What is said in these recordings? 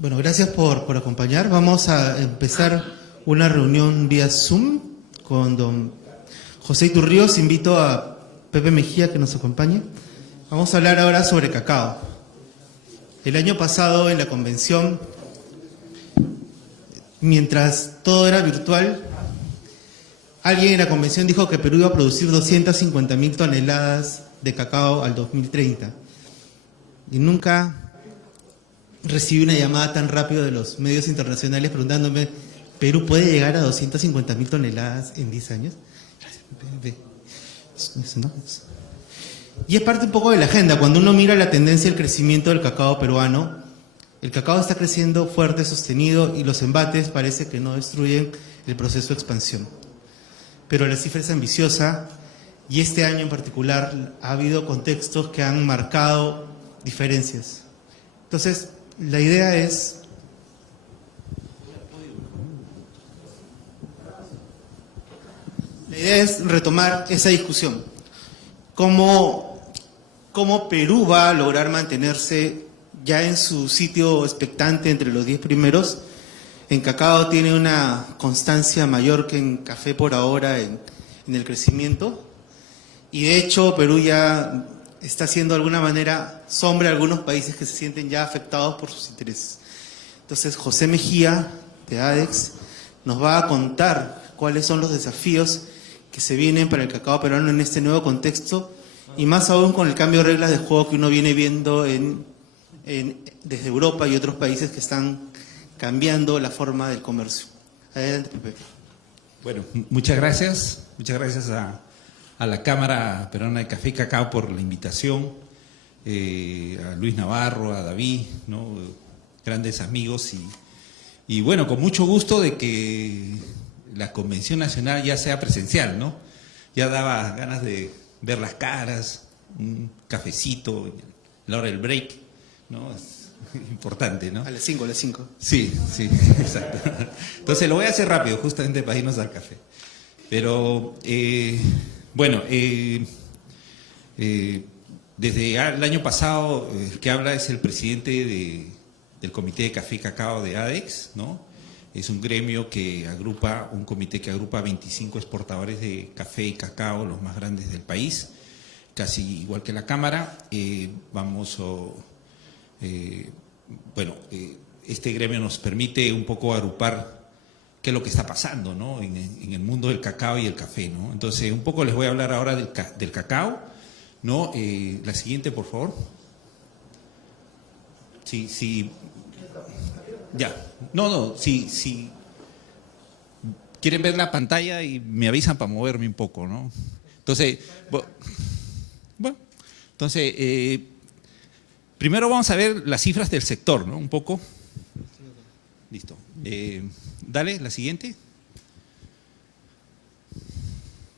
Bueno, gracias por acompañar. Vamos a empezar una reunión vía Zoom con don José Iturríos. Invito a Pepe Mejía que nos acompañe. Vamos a hablar ahora sobre cacao. El año pasado en la convención, mientras todo era virtual, alguien en la convención dijo que Perú iba a producir 250.000 toneladas de cacao al 2030. Y nunca recibí una llamada tan rápido de los medios internacionales preguntándome, ¿Perú puede llegar a 250.000 toneladas en 10 años? Y es parte un poco de la agenda. Cuando uno mira la tendencia del crecimiento del cacao peruano, el cacao está creciendo fuerte, sostenido, y los embates parece que no destruyen el proceso de expansión. Pero la cifra es ambiciosa y este año en particular ha habido contextos que han marcado diferencias. Entonces, la idea es retomar esa discusión. ¿Cómo Perú va a lograr mantenerse ya en su sitio expectante entre los 10 primeros? En cacao tiene una constancia mayor que en café por ahora en el crecimiento. Y de hecho Perú ya está haciendo de alguna manera sombra a algunos países que se sienten ya afectados por sus intereses. Entonces José Mejía, de ADEX, nos va a contar cuáles son los desafíos que se vienen para el cacao peruano en este nuevo contexto, y más aún con el cambio de reglas de juego que uno viene viendo desde Europa y otros países que están cambiando la forma del comercio. Adelante, Pepe. Bueno, muchas gracias a la Cámara Peruana de Café y Cacao por la invitación, a Luis Navarro, a David, ¿no? Grandes amigos, y bueno, con mucho gusto de que la Convención Nacional ya sea presencial, ¿no? Ya daba ganas de ver las caras, un cafecito, la hora del break, ¿no? Es importante, ¿no? A las 5, a las 5. Sí, exacto. Entonces lo voy a hacer rápido, justamente para irnos al café. Pero, bueno, desde el año pasado el que habla es el presidente del Comité de Café y Cacao de ADEX, ¿no? Es un gremio que agrupa, un comité que agrupa 25 exportadores de café y cacao, los más grandes del país, casi igual que la Cámara. Este gremio nos permite un poco agrupar qué es lo que está pasando, ¿no? en el mundo del cacao y el café, ¿no? Entonces, un poco les voy a hablar ahora del cacao, ¿no? La siguiente, por favor. Sí. Ya. No, si quieren ver la pantalla y me avisan para moverme un poco, ¿no? Entonces, primero vamos a ver las cifras del sector, ¿no? Un poco. Listo. Dale, la siguiente.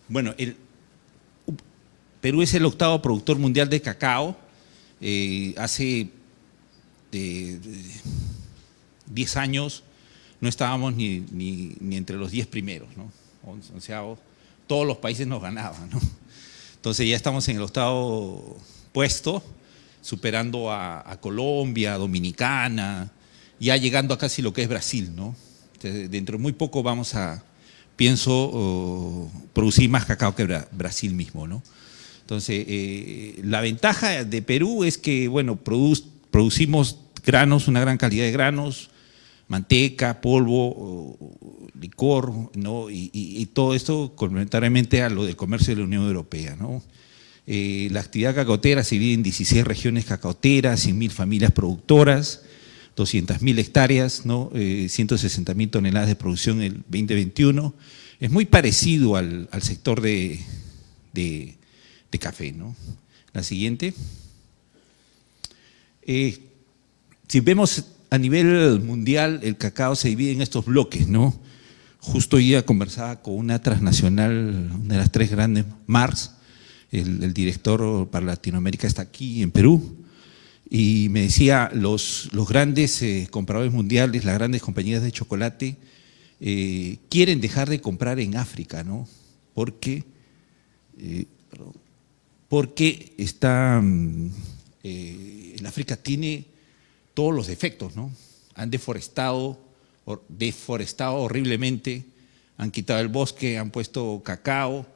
Bueno, Perú es el 8º productor mundial de cacao. Hace 10 años no estábamos ni entre los 10 primeros, ¿no? O sea, todos los países nos ganaban, ¿no? Entonces ya estamos en el 8º puesto, superando a Colombia, a Dominicana, ya llegando a casi lo que es Brasil, ¿no? Entonces, dentro de muy poco vamos a, pienso, producir más cacao que Brasil mismo, ¿no? Entonces, la ventaja de Perú es que, bueno, producimos granos, una gran calidad de granos, manteca, polvo, licor, ¿no? Y todo esto complementariamente a lo del comercio de la Unión Europea, ¿no? La actividad cacaotera se divide en 16 regiones cacaoteras, 100.000 familias productoras, 200.000 hectáreas, ¿no? 160.000 toneladas de producción en el 2021. Es muy parecido al sector de café, ¿no? La siguiente. Si vemos a nivel mundial, el cacao se divide en estos bloques, ¿no? Justo hoy día conversaba con una transnacional, una de las 3 grandes, Mars, el director para Latinoamérica está aquí en Perú, y me decía, los grandes compradores mundiales, las grandes compañías de chocolate, quieren dejar de comprar en África, ¿no? Porque el África tiene todos los defectos, ¿no? han deforestado horriblemente, han quitado el bosque, han puesto cacao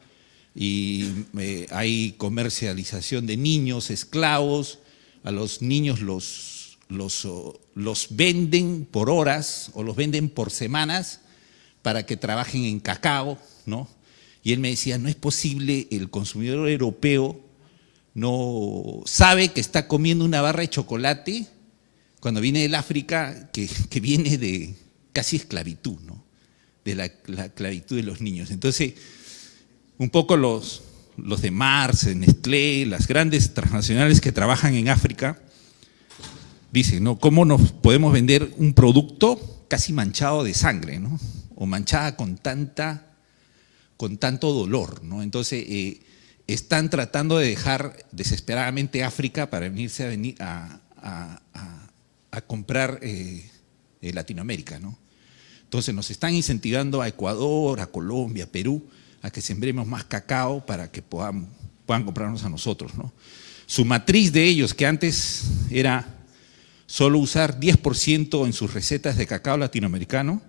y hay comercialización de niños, esclavos. A los niños los venden por horas o los venden por semanas para que trabajen en cacao, ¿no? Y él me decía, no es posible, el consumidor europeo no sabe que está comiendo una barra de chocolate cuando viene del África, que viene de casi esclavitud, ¿no? De la esclavitud de los niños. Entonces, un poco los de Mars, Nestlé, las grandes transnacionales que trabajan en África, dicen, ¿no? ¿Cómo nos podemos vender un producto casi manchado de sangre, ¿no? O manchada con tanto dolor, ¿no? Entonces, están tratando de dejar desesperadamente África para venirse a comprar Latinoamérica, ¿no? Entonces nos están incentivando a Ecuador, a Colombia, a Perú, a que sembremos más cacao para que puedan comprarnos a nosotros, ¿no? Su matriz de ellos, que antes era solo usar 10% en sus recetas de cacao latinoamericano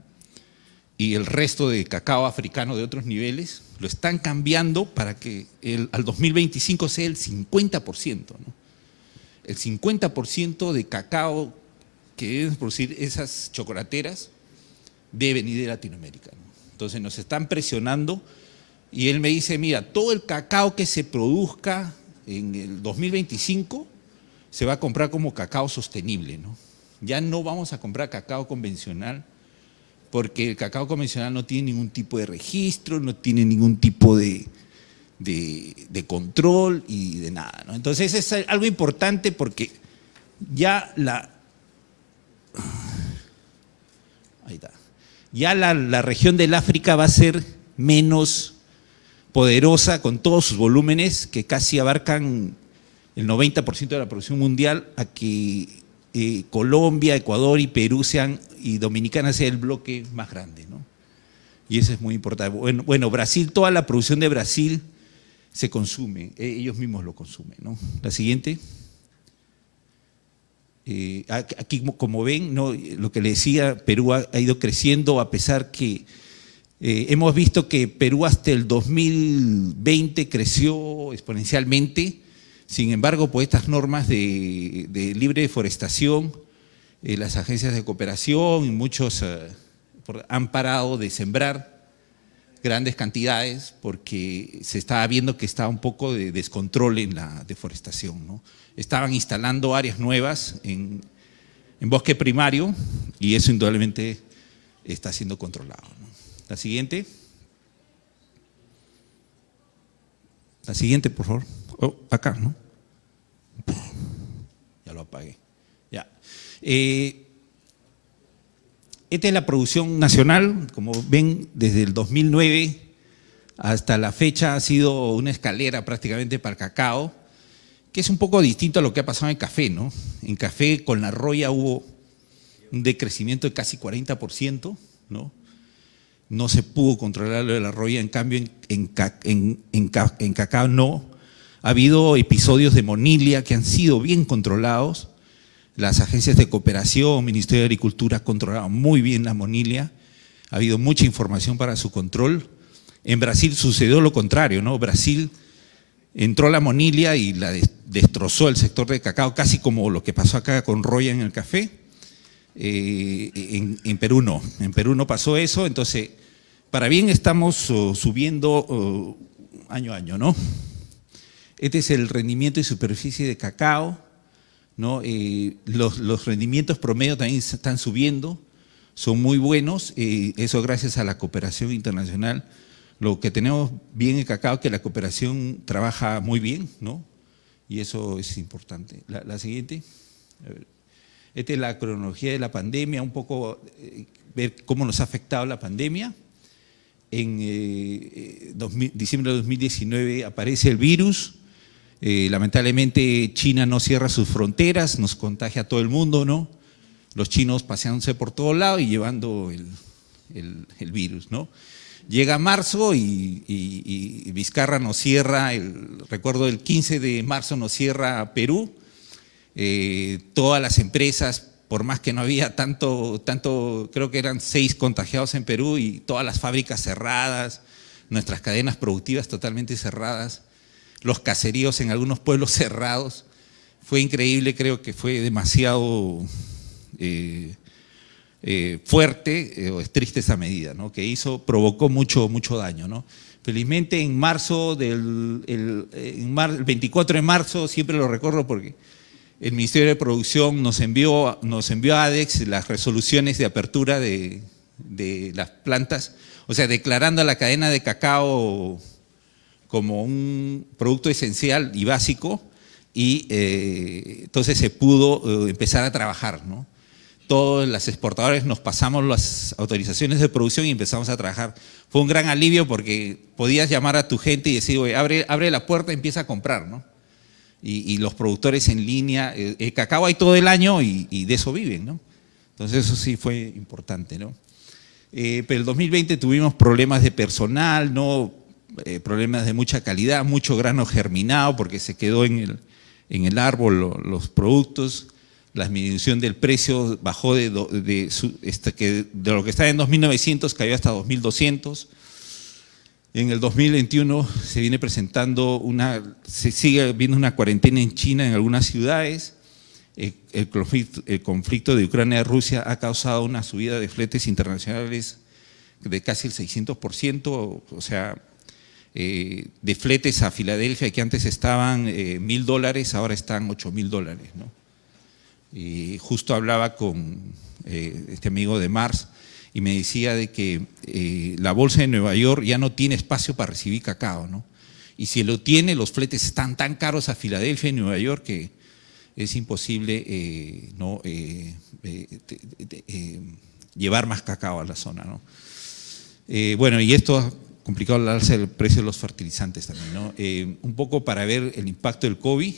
y el resto de cacao africano de otros niveles, lo están cambiando para que al 2025 sea el 50%, ¿no? El 50% de cacao que deben producir esas chocolateras debe venir de Latinoamérica, ¿no? Entonces nos están presionando y él me dice, mira, todo el cacao que se produzca en el 2025 se va a comprar como cacao sostenible, ¿no? Ya no vamos a comprar cacao convencional porque el cacao convencional no tiene ningún tipo de registro, no tiene ningún tipo de control y de nada, ¿no? Entonces es algo importante porque ya la región del África va a ser menos poderosa con todos sus volúmenes que casi abarcan el 90% de la producción mundial, a que Colombia, Ecuador y Perú y Dominicana sea el bloque más grande, ¿no? Y eso es muy importante. Bueno, Brasil, toda la producción de Brasil se consume, ellos mismos lo consumen, ¿no? La siguiente. Aquí, como ven, ¿no? Lo que le decía, Perú ha ido creciendo a pesar que hemos visto que Perú hasta el 2020 creció exponencialmente. Sin embargo, por estas normas de libre deforestación, las agencias de cooperación y muchos han parado de sembrar grandes cantidades porque se estaba viendo que estaba un poco de descontrol en la deforestación, ¿no? Estaban instalando áreas nuevas en bosque primario y eso indudablemente está siendo controlado, ¿no? La siguiente. La siguiente, por favor. Oh, acá, ¿no? Ya lo apagué. Ya. Esta es la producción nacional. Como ven, desde el 2009 hasta la fecha ha sido una escalera prácticamente para el cacao, que es un poco distinto a lo que ha pasado en café, ¿no? En café con la roya hubo un decrecimiento de casi 40%, ¿no? No se pudo controlar lo de la roya, en cambio en cacao no. Ha habido episodios de monilia que han sido bien controlados. Las agencias de cooperación, Ministerio de Agricultura, han controlado muy bien la monilia. Ha habido mucha información para su control. En Brasil sucedió lo contrario, ¿no? Brasil entró la monilia y destrozó el sector de cacao, casi como lo que pasó acá con roya en el café. En Perú no. En Perú no pasó eso, entonces para bien estamos subiendo año a año, ¿no? Este es el rendimiento de superficie de cacao, ¿no? Los rendimientos promedio también están subiendo, son muy buenos, eso gracias a la cooperación internacional. Lo que tenemos bien en cacao es que la cooperación trabaja muy bien, ¿no? Y eso es importante. La siguiente. A ver. Esta es la cronología de la pandemia, un poco ver cómo nos ha afectado la pandemia. En diciembre de 2019 aparece el virus. Lamentablemente China no cierra sus fronteras, nos contagia a todo el mundo, ¿no? Los chinos paseándose por todos lados y llevando el virus, ¿no? Llega marzo y Vizcarra nos cierra, recuerdo el 15 de marzo nos cierra Perú. Todas las empresas por más que no había tanto, creo que eran 6 contagiados en Perú y todas las fábricas cerradas, nuestras cadenas productivas totalmente cerradas, los caseríos en algunos pueblos cerrados. Fue increíble, creo que fue demasiado fuerte o triste esa medida, ¿no? Que provocó mucho daño, ¿no? Felizmente en marzo, el 24 de marzo, siempre lo recuerdo porque el Ministerio de Producción nos envió a ADEX las resoluciones de apertura de las plantas, o sea, declarando a la cadena de cacao como un producto esencial y básico, y entonces se pudo empezar a trabajar, ¿no? Todos los exportadores nos pasamos las autorizaciones de producción y empezamos a trabajar. Fue un gran alivio porque podías llamar a tu gente y decir, oye, abre la puerta y empieza a comprar, ¿no? Y los productores en línea, el cacao hay todo el año y de eso viven, ¿no? Entonces eso sí fue importante, ¿no? Pero el 2020 tuvimos problemas de personal, ¿no? Problemas de mucha calidad, mucho grano germinado porque se quedó en el árbol los productos. La disminución del precio bajó de lo que estaba en 2.900 cayó hasta 2.200. En el 2021 se sigue viendo una cuarentena en China en algunas ciudades. El conflicto de Ucrania y Rusia ha causado una subida de fletes internacionales de casi el 600%, o sea, de fletes a Filadelfia que antes estaban $1.000, ahora están $8.000, ¿no? Y justo hablaba con este amigo de Mars y me decía de que la bolsa de Nueva York ya no tiene espacio para recibir cacao, ¿no? Y si lo tiene, los fletes están tan caros a Filadelfia y Nueva York que es imposible llevar más cacao a la zona, ¿no? Bueno, y esto ha complicado el alza del precio de los fertilizantes también, ¿no? Un poco para ver el impacto del COVID.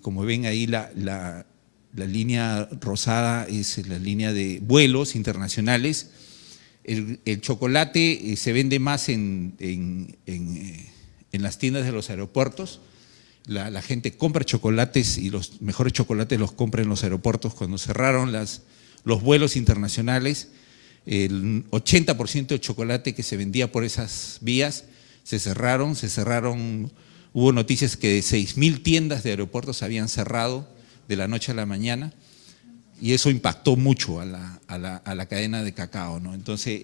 Como ven ahí la línea rosada es la línea de vuelos internacionales. El chocolate se vende más en las tiendas de los aeropuertos. La gente compra chocolates y los mejores chocolates los compra en los aeropuertos. Cuando cerraron los vuelos internacionales, el 80% del chocolate que se vendía por esas vías se cerraron. Hubo noticias que de 6.000 tiendas de aeropuertos habían cerrado de la noche a la mañana y eso impactó mucho a la cadena de cacao, ¿no? Entonces,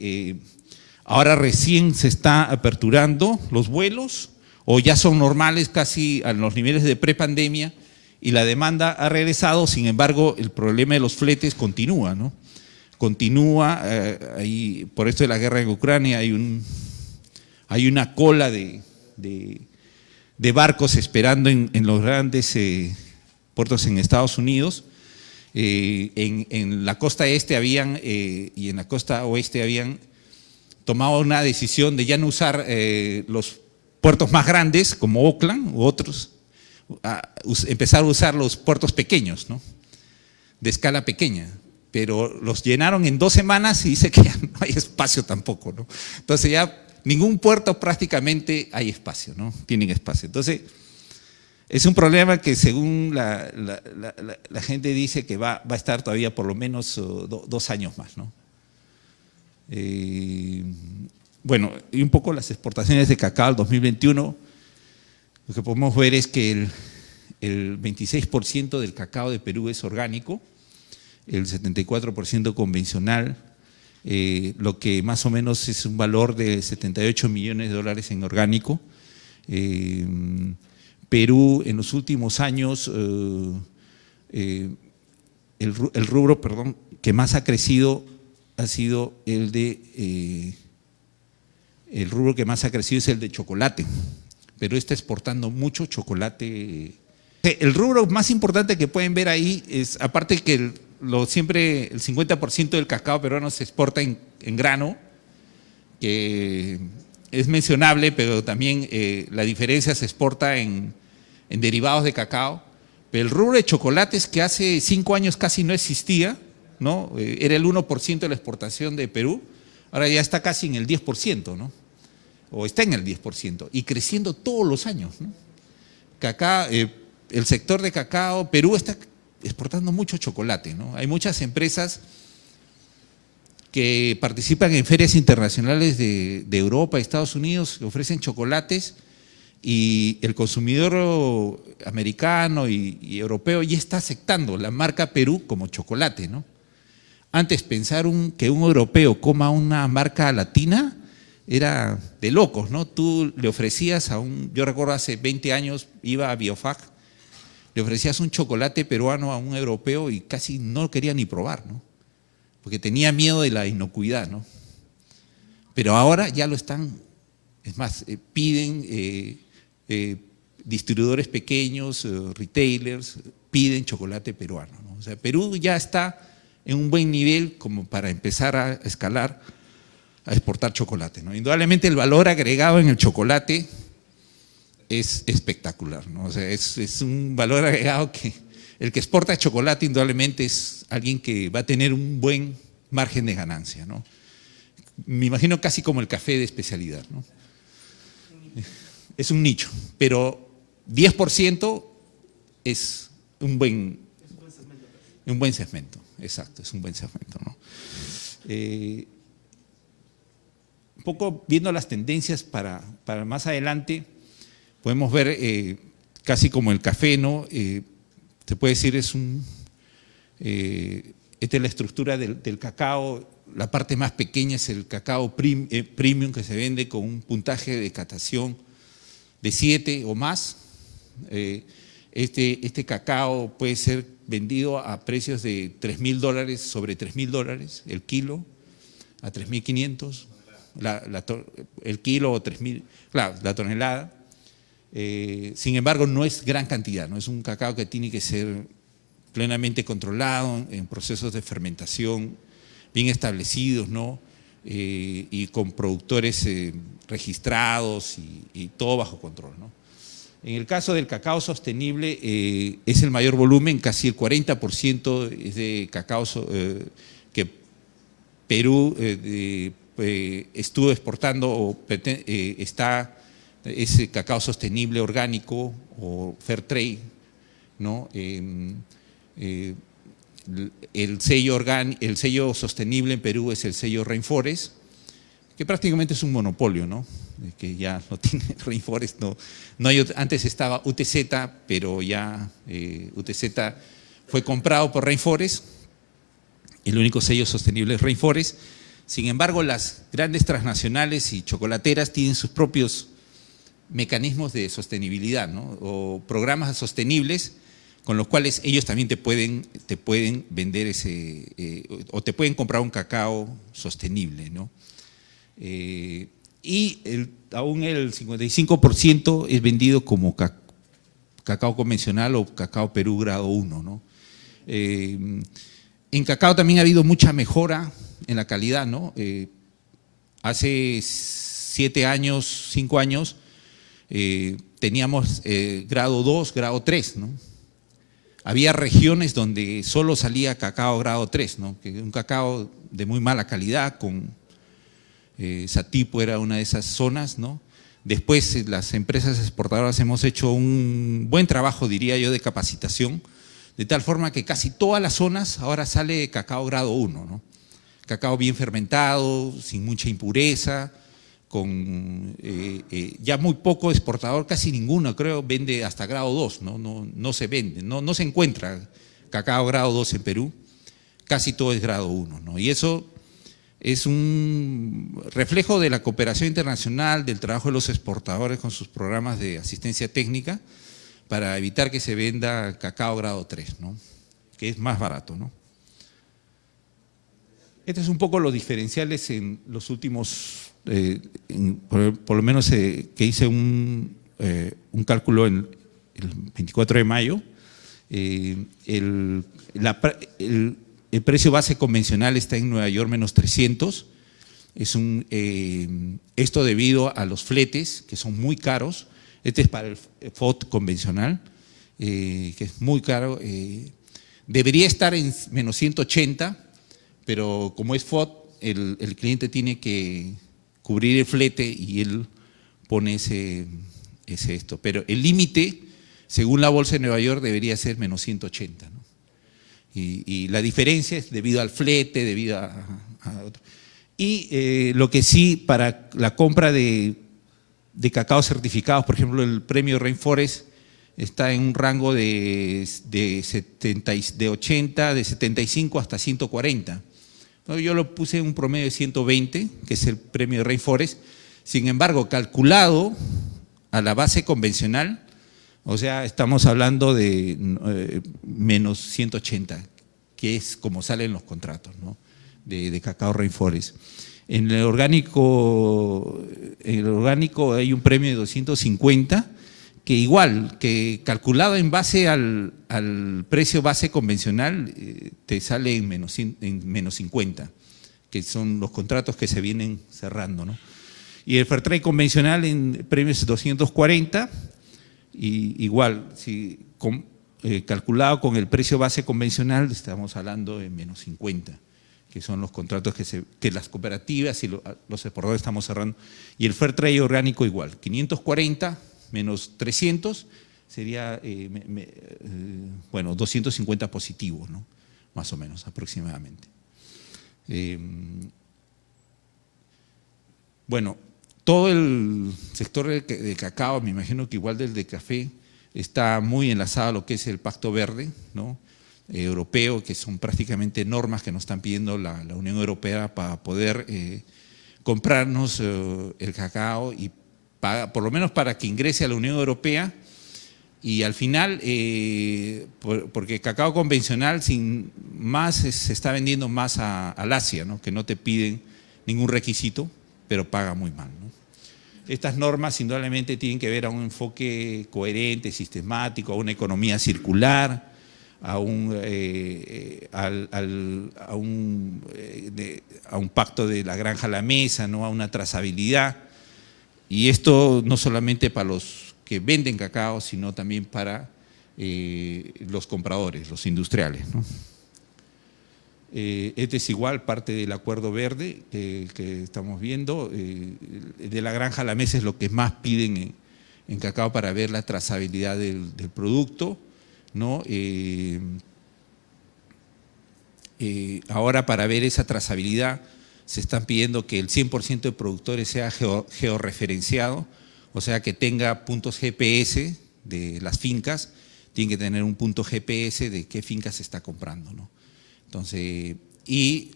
ahora recién se está aperturando los vuelos o ya son normales casi a los niveles de prepandemia y la demanda ha regresado, sin embargo, el problema de los fletes continúa, ¿no? Continúa, ahí, por esto de la guerra en Ucrania hay una cola de barcos esperando en los grandes puertos en Estados Unidos. En la costa este y en la costa oeste habían tomado una decisión de ya no usar los puertos más grandes como Oakland u otros, empezar a usar los puertos pequeños, ¿no? De escala pequeña, pero los llenaron en 2 semanas y dice que ya no hay espacio tampoco, ¿no? Entonces ya ningún puerto prácticamente hay espacio, ¿no? Tienen espacio. Entonces, es un problema que según la gente dice que va a estar todavía por lo menos 2 años más, ¿no? Bueno, y un poco las exportaciones de cacao al 2021, lo que podemos ver es que el 26% del cacao de Perú es orgánico, el 74% convencional, lo que más o menos es un valor de $78 millones en orgánico. Perú en los últimos años, el rubro que más ha crecido ha sido el rubro que más ha crecido es el de chocolate. Perú está exportando mucho chocolate. El rubro más importante que pueden ver ahí es, aparte que siempre el 50% del cacao peruano se exporta en grano, que es mencionable, pero también la diferencia se exporta en derivados de cacao. Pero el rubro de chocolates, que hace 5 años casi no existía, ¿no? Era el 1% de la exportación de Perú, ahora ya está casi en el 10%, ¿no? O está en el 10%, y creciendo todos los años, ¿no? El sector de cacao, Perú está exportando mucho chocolate, ¿no? Hay muchas empresas que participan en ferias internacionales de Europa y Estados Unidos, que ofrecen chocolates, y el consumidor americano y europeo ya está aceptando la marca Perú como chocolate, ¿no? Antes pensar que un europeo coma una marca latina era de locos, ¿no? Tú le ofrecías yo recuerdo hace 20 años, iba a Biofag, le ofrecías un chocolate peruano a un europeo y casi no lo quería ni probar, ¿no? Porque tenía miedo de la inocuidad, ¿no? Pero ahora ya lo están, es más, piden distribuidores pequeños, retailers, piden chocolate peruano, ¿no? O sea, Perú ya está en un buen nivel como para empezar a escalar, a exportar chocolate, ¿no? Indudablemente el valor agregado en el chocolate es espectacular, ¿no? O sea, es un valor agregado que el que exporta chocolate indudablemente es alguien que va a tener un buen margen de ganancia, ¿no? Me imagino casi como el café de especialidad, ¿no? Es un nicho, pero 10% es un buen segmento, exacto, es un buen segmento, ¿no? Un poco viendo las tendencias para más adelante, podemos ver casi como el café, ¿no? Se puede decir esta es la estructura del cacao. La parte más pequeña es el cacao premium, que se vende con un puntaje de catación de 7 o más. Este cacao puede ser vendido a precios de $3.000, sobre $3.000 el kilo, a 3.500 el kilo, o 3.000, claro, la tonelada. Sin embargo, no es gran cantidad, ¿no? Es un cacao que tiene que ser plenamente controlado en procesos de fermentación bien establecidos, ¿no? Y con productores registrados y todo bajo control, ¿no? En el caso del cacao sostenible, es el mayor volumen, casi el 40% es de cacao que Perú estuvo exportando ese cacao sostenible orgánico o fair trade, ¿no? El sello sostenible en Perú es el sello Rainforest, que prácticamente es un monopolio, ¿no? Que ya no tiene Rainforest, no hay, antes estaba UTZ, pero ya UTZ fue comprado por Rainforest, el único sello sostenible es Rainforest. Sin embargo, las grandes transnacionales y chocolateras tienen sus propios mecanismos de sostenibilidad, ¿no? O programas sostenibles con los cuales ellos también te pueden vender o te pueden comprar un cacao sostenible, ¿no? Y aún el 55% es vendido como cacao convencional o cacao Perú grado 1, ¿no? En cacao también ha habido mucha mejora en la calidad, ¿no? Hace 7 años, 5 años, teníamos grado 2, grado 3, ¿no? Había regiones donde solo salía cacao grado 3, ¿no? Un cacao de muy mala calidad, Satipo era una de esas zonas, ¿no? Después las empresas exportadoras hemos hecho un buen trabajo, diría yo, de capacitación, de tal forma que casi todas las zonas ahora sale cacao grado 1, ¿no? Cacao bien fermentado, sin mucha impureza, con ya muy poco exportador, casi ninguno creo vende hasta grado 2, no se vende, no se encuentra cacao grado 2 en Perú, casi todo es grado 1, ¿no? Y eso es un reflejo de la cooperación internacional, del trabajo de los exportadores con sus programas de asistencia técnica para evitar que se venda cacao grado 3, ¿no? Que es más barato, ¿no? Estos son un poco los diferenciales en los últimos, por lo menos que hice un cálculo el 24 de mayo. El precio base convencional está en Nueva York menos 300. Esto debido a los fletes, que son muy caros. Este es para el FOD convencional, que es muy caro. Debería estar en menos 180, pero como es FOD, el cliente tiene que cubrir el flete y él pone esto. Pero el límite, según la Bolsa de Nueva York, debería ser menos 180, ¿no? Y la diferencia es debido al flete, debido a otro. Y lo que sí, para la compra de cacao certificados, por ejemplo, el premio Rainforest está en un rango de 80, de 75 hasta 140. Yo lo puse en un promedio de 120, que es el premio Rainforest. Sin embargo, calculado a la base convencional, o sea, estamos hablando de menos 180, que es como salen los contratos, ¿no? de cacao Rainforest. En el orgánico hay un premio de 250, que igual, que calculado en base al precio base convencional, te sale en menos 50, que son los contratos que se vienen cerrando, ¿no? Y el Fairtrade convencional en premios 240, y igual, si calculado con el precio base convencional, estamos hablando de menos 50, que son los contratos que las cooperativas y los exportadores estamos cerrando. Y el Fairtrade orgánico igual, 540 menos 300 sería, bueno, 250 positivos, ¿no? Más o menos, aproximadamente. Bueno, todo el sector de cacao, me imagino que igual del de café, está muy enlazado a lo que es el Pacto Verde, ¿no? Europeo, que son prácticamente normas que nos están pidiendo la Unión Europea para poder comprarnos el cacao y por lo menos para que ingrese a la Unión Europea. Y al final, porque cacao convencional sin más se está vendiendo más al Asia, ¿no? Que no te piden ningún requisito, pero paga muy mal, ¿no? Estas normas indudablemente tienen que ver a un enfoque coherente, sistemático, a una economía circular, a un pacto de la granja a la mesa, ¿no? A una trazabilidad. Y esto no solamente para los que venden cacao, sino también para los compradores, los industriales, ¿no? Este es igual parte del Acuerdo Verde que estamos viendo. De la granja a la mesa es lo que más piden en cacao para ver la trazabilidad del producto, ¿no? Ahora, para ver esa trazabilidad, se están pidiendo que el 100% de productores sea georreferenciado, o sea, que tenga puntos GPS de las fincas, tiene que tener un punto GPS de qué finca se está comprando, ¿no? Entonces, y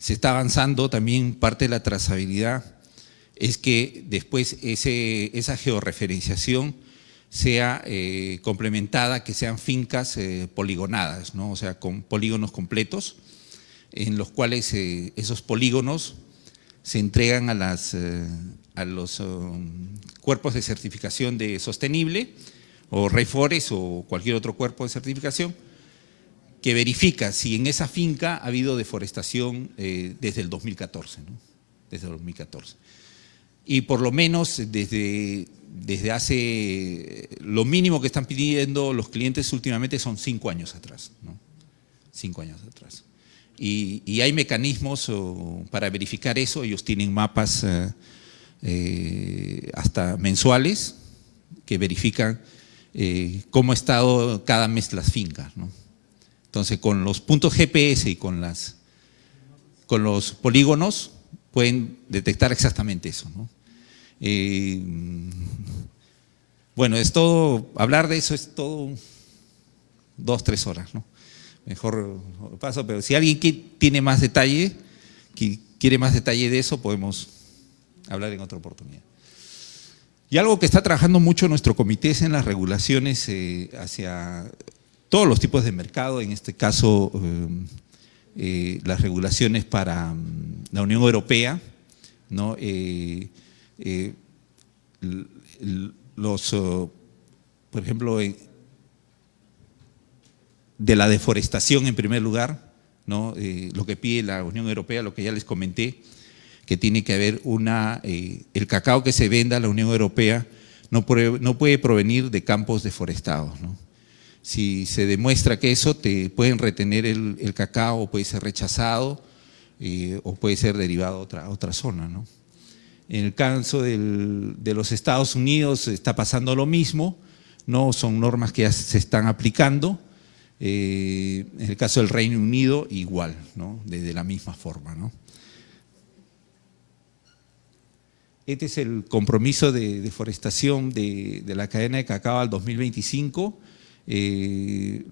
se está avanzando también, parte de la trazabilidad es que después esa georreferenciación sea complementada, que sean fincas poligonadas, ¿no? O sea, con polígonos completos, en los cuales esos polígonos se entregan a los cuerpos de certificación de sostenible, o Rainforest o cualquier otro cuerpo de certificación, que verifica si en esa finca ha habido deforestación desde el 2014, ¿no? Desde el 2014. Y por lo menos desde hace, lo mínimo que están pidiendo los clientes últimamente son 5 años atrás, ¿no? 5 años atrás. Y hay mecanismos para verificar eso. Ellos tienen mapas hasta mensuales que verifican cómo ha estado cada mes las fincas, ¿no? Entonces, con los puntos GPS y con los polígonos pueden detectar exactamente eso, ¿no? Bueno, es todo, hablar de eso es todo 2-3 horas, ¿no? Mejor paso, pero si alguien tiene más detalle, quiere más detalle de eso, podemos hablar en otra oportunidad. Y algo que está trabajando mucho nuestro comité es en las regulaciones hacia todos los tipos de mercado, en este caso las regulaciones para la Unión Europea, ¿no? Por ejemplo, de la deforestación en primer lugar, ¿no? Lo que pide la Unión Europea, lo que ya les comenté, que tiene que haber el cacao que se venda a la Unión Europea no puede provenir de campos deforestados, ¿no? Si se demuestra que eso, te pueden retener el cacao, o puede ser rechazado o puede ser derivado a otra zona, ¿no? En el caso de los Estados Unidos está pasando lo mismo, ¿no? Son normas que ya se están aplicando En el caso del Reino Unido, igual, ¿no? De la misma forma, ¿no? Este es el compromiso de deforestación de la cadena de cacao al 2025. El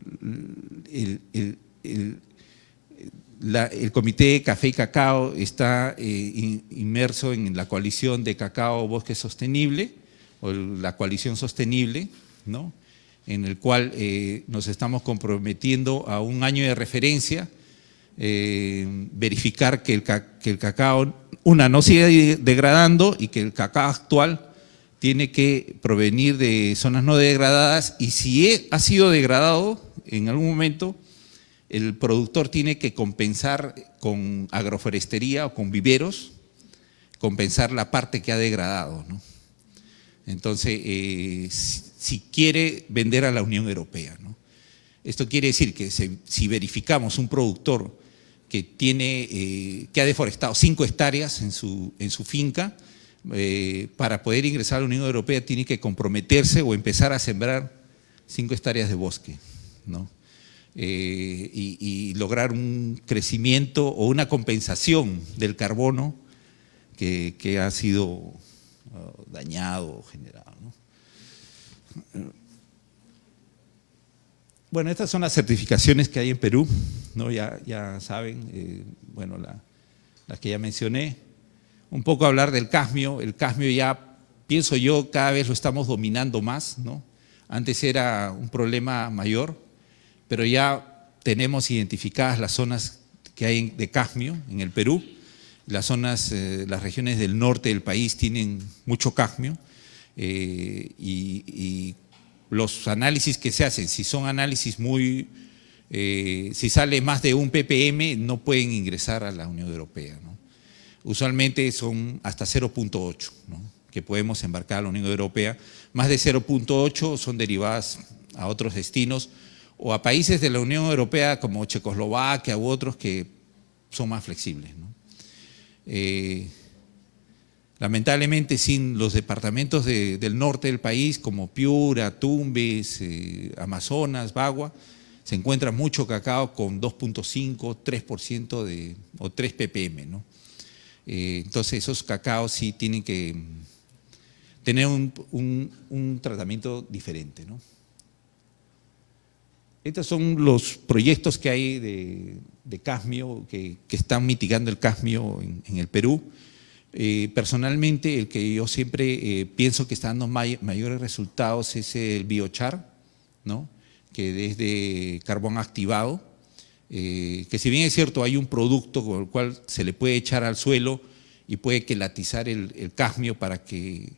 Comité de Café y Cacao está inmerso en la coalición de Cacao Bosque Sostenible, o la coalición sostenible, ¿no? En el cual nos estamos comprometiendo a un año de referencia, verificar que el cacao, no siga degradando, y que el cacao actual tiene que provenir de zonas no degradadas, y si ha sido degradado en algún momento, el productor tiene que compensar con agroforestería o con viveros, compensar la parte que ha degradado, ¿no? Entonces, si quiere vender a la Unión Europea, ¿no? Esto quiere decir que si verificamos un productor que ha deforestado 5 hectáreas en su finca, para poder ingresar a la Unión Europea tiene que comprometerse o empezar a sembrar 5 hectáreas de bosque, ¿no? Y lograr un crecimiento o una compensación del carbono que ha sido dañado o generado, ¿no? Bueno, estas son las certificaciones que hay en Perú, ¿no? Ya saben, bueno, las que ya mencioné. Un poco hablar del cadmio. El cadmio ya, pienso yo, cada vez lo estamos dominando más, ¿no? Antes era un problema mayor, pero ya tenemos identificadas las zonas que hay de cadmio en el Perú. Las zonas, las regiones del norte del país tienen mucho cadmio, y los análisis que se hacen, si son análisis si sale más de 1 ppm, no pueden ingresar a la Unión Europea, ¿no? Usualmente son hasta 0.8, ¿no? Que podemos embarcar a la Unión Europea. Más de 0.8 son derivadas a otros destinos o a países de la Unión Europea como Checoslovaquia u otros que son más flexibles, ¿no? Lamentablemente, sin los departamentos del norte del país, como Piura, Tumbes, Amazonas, Bagua, se encuentra mucho cacao con 2.5, 3% o 3 ppm, ¿no? Entonces, esos cacaos sí tienen que tener un tratamiento diferente, ¿no? Estos son los proyectos que hay de cadmio, que están mitigando el cadmio en el Perú. Personalmente, el que yo siempre pienso que está dando mayores resultados es el biochar, ¿no? Que es de carbón activado, que si bien es cierto hay un producto con el cual se le puede echar al suelo y puede quelatizar el cadmio para que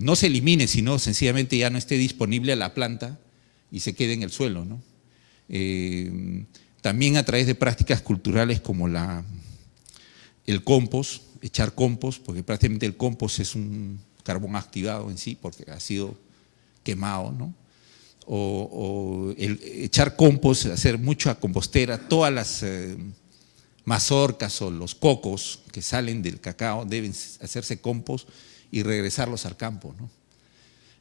no se elimine, sino sencillamente ya no esté disponible a la planta y se quede en el suelo, ¿no? También a través de prácticas culturales como el compost, echar compost, porque prácticamente el compost es un carbón activado en sí, porque ha sido quemado, ¿no? O el echar compost, hacer mucha compostera, todas las mazorcas o los cocos que salen del cacao deben hacerse compost y regresarlos al campo, ¿no?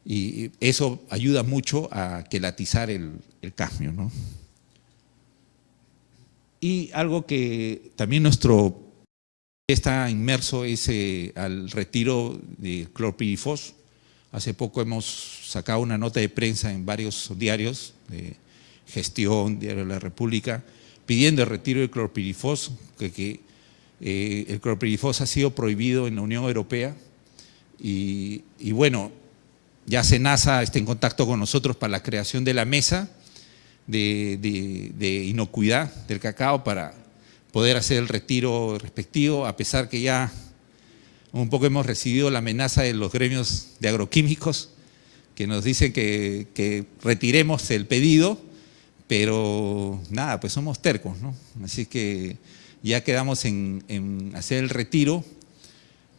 Y eso ayuda mucho a quelatizar el cadmio, ¿no? Y algo que también nuestro está inmerso es al retiro de clorpirifos. Hace poco hemos sacado una nota de prensa en varios diarios, de Gestión, Diario de la República, pidiendo el retiro del clorpirifos, que el clorpirifos ha sido prohibido en la Unión Europea y bueno, ya SENASA está en contacto con nosotros para la creación de la mesa de inocuidad del cacao para poder hacer el retiro respectivo, a pesar que ya un poco hemos recibido la amenaza de los gremios de agroquímicos que nos dicen que retiremos el pedido, pero nada, pues somos tercos, ¿no? Así que ya quedamos en hacer el retiro,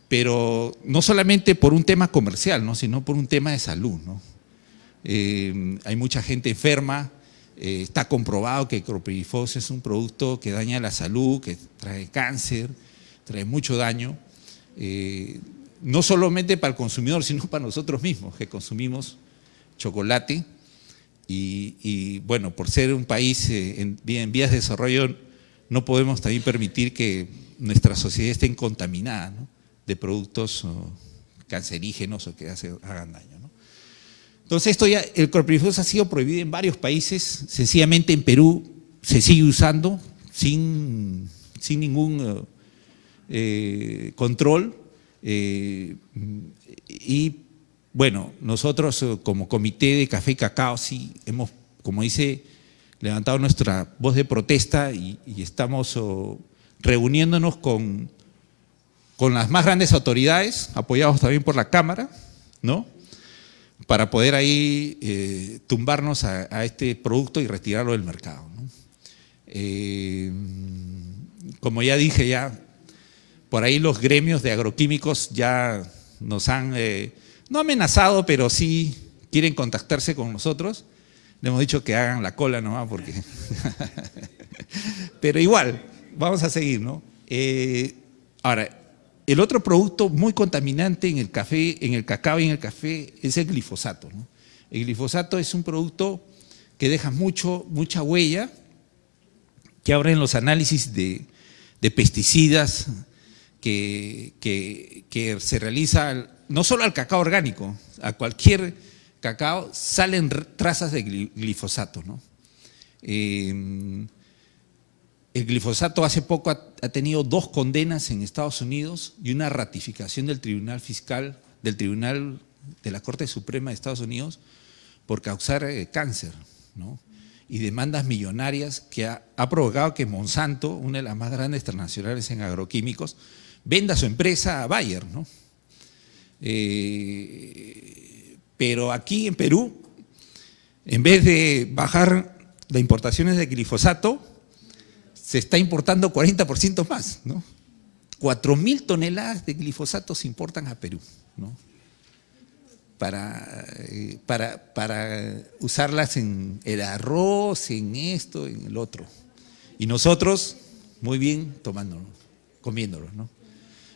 pero no solamente por un tema comercial, ¿no? Sino por un tema de salud, ¿no? Hay mucha gente enferma. Está comprobado que el clorpirifos es un producto que daña la salud, que trae cáncer, trae mucho daño, no solamente para el consumidor, sino para nosotros mismos, que consumimos chocolate. y bueno, por ser un país en vías de desarrollo, no podemos también permitir que nuestra sociedad esté contaminada, ¿no?, de productos cancerígenos o que hagan daño, ¿no? Entonces el clorpirifos ha sido prohibido en varios países, sencillamente en Perú se sigue usando sin ningún control, y bueno, nosotros como Comité de Café y Cacao sí hemos, como dice, levantado nuestra voz de protesta y estamos reuniéndonos con las más grandes autoridades, apoyados también por la Cámara, ¿no?, para poder ahí tumbarnos a este producto y retirarlo del mercado, ¿no? Como ya dije, por ahí los gremios de agroquímicos ya nos han, no amenazado, pero sí quieren contactarse con nosotros. Le hemos dicho que hagan la cola nomás, porque pero igual, vamos a seguir, ¿no? Ahora, el otro producto muy contaminante en el café, en el cacao y en el café es el glifosato, ¿no? El glifosato es un producto que deja mucha huella, que ahora en los análisis de pesticidas que se realiza, no solo al cacao orgánico, a cualquier cacao salen trazas de glifosato, ¿no? El glifosato hace poco ha tenido 2 condenas en Estados Unidos y una ratificación del Tribunal Fiscal, del Tribunal de la Corte Suprema de Estados Unidos por causar cáncer, ¿no?, y demandas millonarias que ha provocado que Monsanto, una de las más grandes transnacionales en agroquímicos, venda su empresa a Bayer, ¿no? Pero aquí en Perú, en vez de bajar las importaciones de glifosato, se está importando 40% más, ¿no? 4.000 toneladas de glifosato se importan a Perú, ¿no?, para usarlas en el arroz, en esto, en el otro. Y nosotros, muy bien, tomándolo, comiéndolo, ¿no?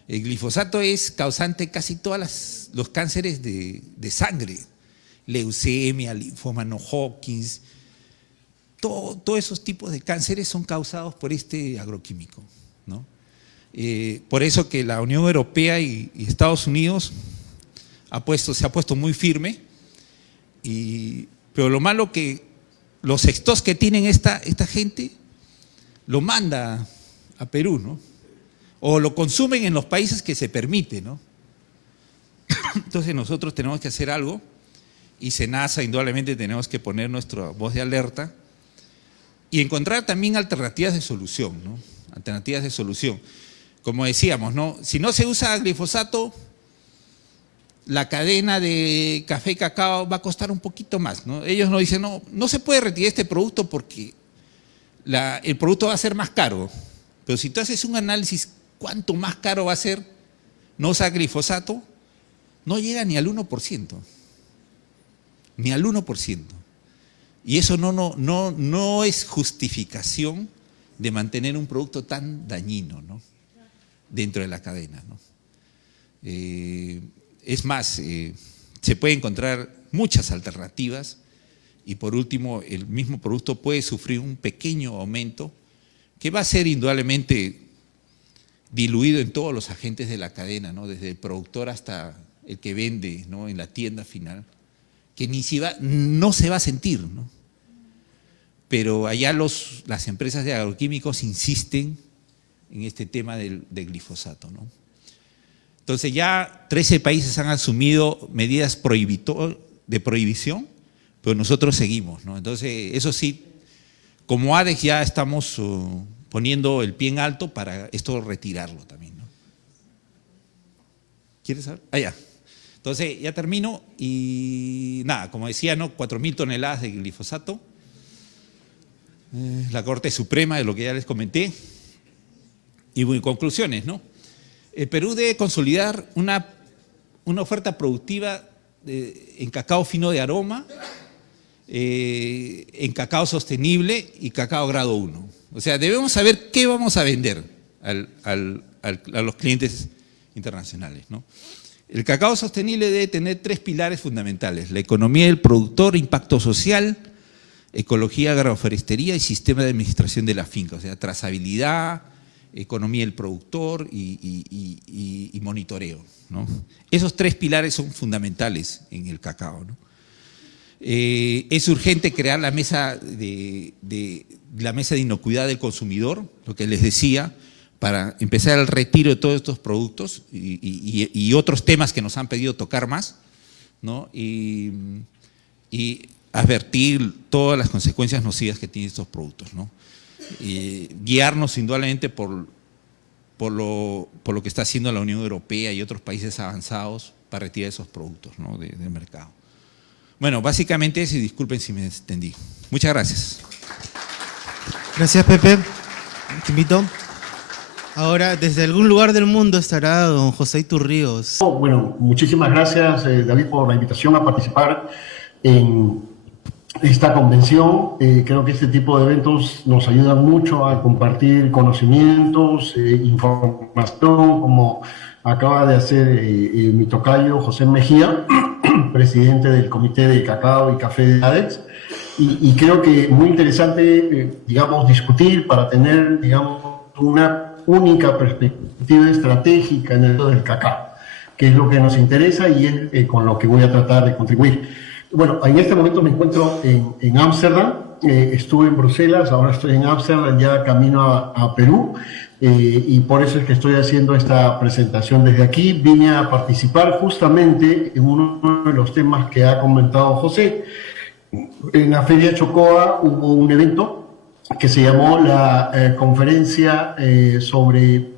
El glifosato es causante de casi todos los cánceres de sangre, leucemia, linfoma no Hodgkin, todos esos tipos de cánceres son causados por este agroquímico, ¿no? Por eso que la Unión Europea y Estados Unidos se ha puesto muy firme, pero lo malo que los stocks que tienen esta gente lo manda a Perú, ¿no?, o lo consumen en los países que se permite, ¿no? Entonces nosotros tenemos que hacer algo y SENASA indudablemente tenemos que poner nuestra voz de alerta y encontrar también alternativas de solución, ¿no? Alternativas de solución. Como decíamos, ¿no?, si no se usa glifosato, la cadena de café y cacao va a costar un poquito más, ¿no? Ellos nos dicen, no se puede retirar este producto porque el producto va a ser más caro. Pero si tú haces un análisis, ¿cuánto más caro va a ser no usar glifosato? No llega ni al 1%. Ni al 1%. Y eso no es justificación de mantener un producto tan dañino, ¿no?, dentro de la cadena, ¿no? Es más, se puede encontrar muchas alternativas y por último el mismo producto puede sufrir un pequeño aumento que va a ser indudablemente diluido en todos los agentes de la cadena, ¿no?, desde el productor hasta el que vende, ¿no?, en la tienda final, que no se va a sentir, ¿no? Pero allá las empresas de agroquímicos insisten en este tema del glifosato, ¿no? Entonces ya 13 países han asumido medidas de prohibición, pero nosotros seguimos, ¿no? Entonces eso sí, como ADEX ya estamos poniendo el pie en alto para esto retirarlo también, ¿no? ¿Quieres saber? Ya. Entonces ya termino y nada, como decía, ¿no?, 4.000 toneladas de glifosato, la Corte Suprema, de lo que ya les comenté. Y bueno, conclusiones, ¿no? El Perú debe consolidar una oferta productiva en cacao fino de aroma, en cacao sostenible y cacao grado 1. O sea, debemos saber qué vamos a vender a los clientes internacionales, ¿no? El cacao sostenible debe tener 3 pilares fundamentales: la economía del productor, impacto social, ecología, agroforestería y sistema de administración de la finca, o sea, trazabilidad, economía del productor y monitoreo, ¿no? Esos 3 pilares son fundamentales en el cacao, ¿no? Es urgente crear la mesa de inocuidad del consumidor, lo que les decía, para empezar el retiro de todos estos productos y otros temas que nos han pedido tocar más, ¿no? Y advertir todas las consecuencias nocivas que tienen estos productos, ¿no? Guiarnos indudablemente por lo que está haciendo la Unión Europea y otros países avanzados para retirar esos productos, ¿no? del mercado. Bueno, básicamente eso, y disculpen si me extendí. Muchas gracias. Gracias, Pepe. Te invito. Ahora, desde algún lugar del mundo estará don José Iturríos. Bueno, muchísimas gracias, David, por la invitación a participar en esta convención. Creo que este tipo de eventos nos ayudan mucho a compartir conocimientos, información, como acaba de hacer mi tocayo José Mejía, presidente del Comité de Cacao y Café de ADEX, y creo que muy interesante, digamos, discutir para tener, digamos, una única perspectiva estratégica en el del cacao, que es lo que nos interesa y es con lo que voy a tratar de contribuir. Bueno, en este momento me encuentro en Ámsterdam, estuve en Bruselas, ahora estoy en Ámsterdam, ya camino a Perú, y por eso es que estoy haciendo esta presentación desde aquí. Vine a participar justamente en uno de los temas que ha comentado José. En la Feria Chocoa hubo un evento que se llamó la conferencia sobre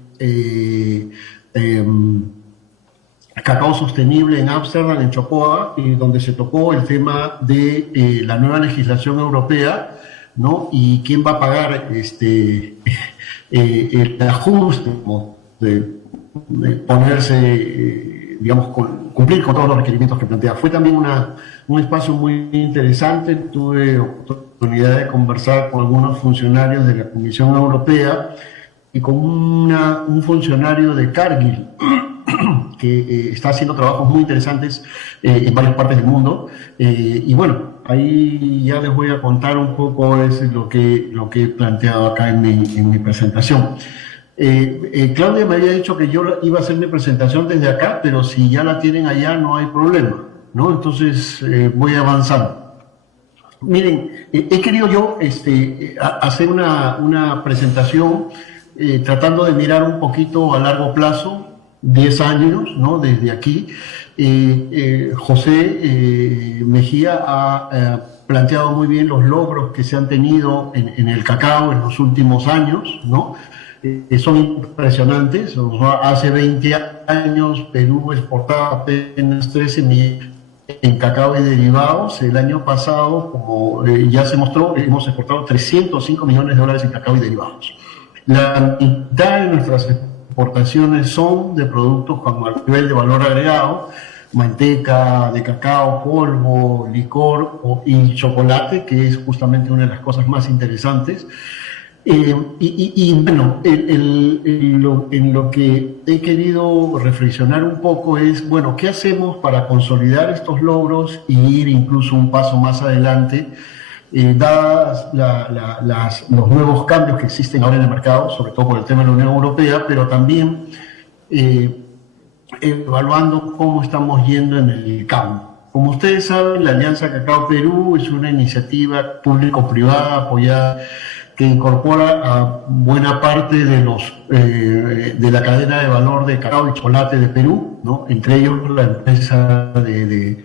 cacao sostenible en Ámsterdam, en Chocoa, donde se tocó el tema de la nueva legislación europea, ¿no? Y quién va a pagar el ajuste de ponerse, digamos, cumplir con todos los requerimientos que plantea. Fue también un espacio muy interesante. Tuve oportunidad de conversar con algunos funcionarios de la Comisión Europea y con un funcionario de Cargill que está haciendo trabajos muy interesantes en varias partes del mundo. Y bueno, ahí ya les voy a contar un poco lo que he planteado acá en mi presentación. Claudia me había dicho que yo iba a hacer mi presentación desde acá, pero si ya la tienen allá no hay problema, ¿no? Entonces voy avanzando. Miren, he querido yo hacer una presentación tratando de mirar un poquito a largo plazo, 10 años, ¿no? Desde aquí. José Mejía ha planteado muy bien los logros que se han tenido en el cacao en los últimos años, ¿no? Son impresionantes. Hace 20 años Perú exportaba apenas 13 millones en cacao y derivados. El año pasado, como ya se mostró, hemos exportado 305 millones de dólares en cacao y derivados. La mitad de nuestras exportaciones son de productos con nivel de valor agregado, manteca de cacao, polvo, licor y chocolate, que es justamente una de las cosas más interesantes. Bueno, en lo que he querido reflexionar un poco es, bueno, ¿qué hacemos para consolidar estos logros y ir incluso un paso más adelante, dadas los nuevos cambios que existen ahora en el mercado, sobre todo por el tema de la Unión Europea, pero también evaluando cómo estamos yendo en el campo? Como ustedes saben, la Alianza Cacao Perú es una iniciativa público-privada apoyada que incorpora a buena parte de la cadena de valor de cacao y chocolate de Perú, ¿no? Entre ellos la empresa de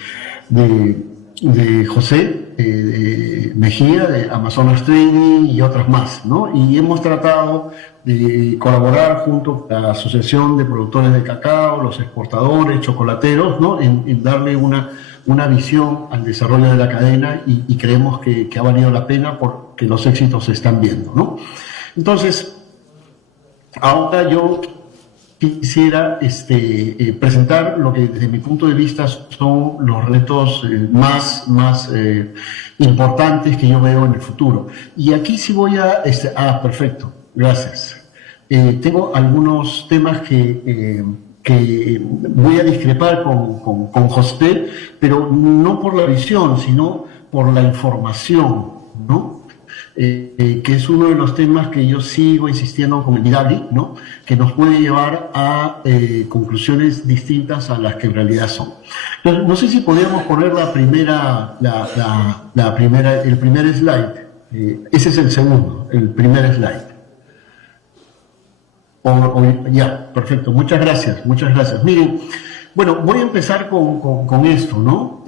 José Mejía, de Amazonas Trading y otras más, ¿no? Y hemos tratado de colaborar junto a la Asociación de Productores de Cacao, los exportadores, chocolateros, ¿no? En darle una visión al desarrollo de la cadena y creemos que ha valido la pena porque los éxitos se están viendo, ¿no? Entonces, ahora yo quisiera presentar lo que desde mi punto de vista son los retos más importantes que yo veo en el futuro. Y aquí sí voy a... perfecto, gracias. Tengo algunos temas que voy a discrepar con José, pero no por la visión, sino por la información, ¿no? Que es uno de los temas que yo sigo insistiendo con el IDABI, ¿no? Que nos puede llevar a conclusiones distintas a las que en realidad son. Entonces, no sé si podríamos poner el primer slide. Ese es el segundo, el primer slide. Ya, perfecto, muchas gracias, muchas gracias. Miren, bueno, voy a empezar con esto, ¿no?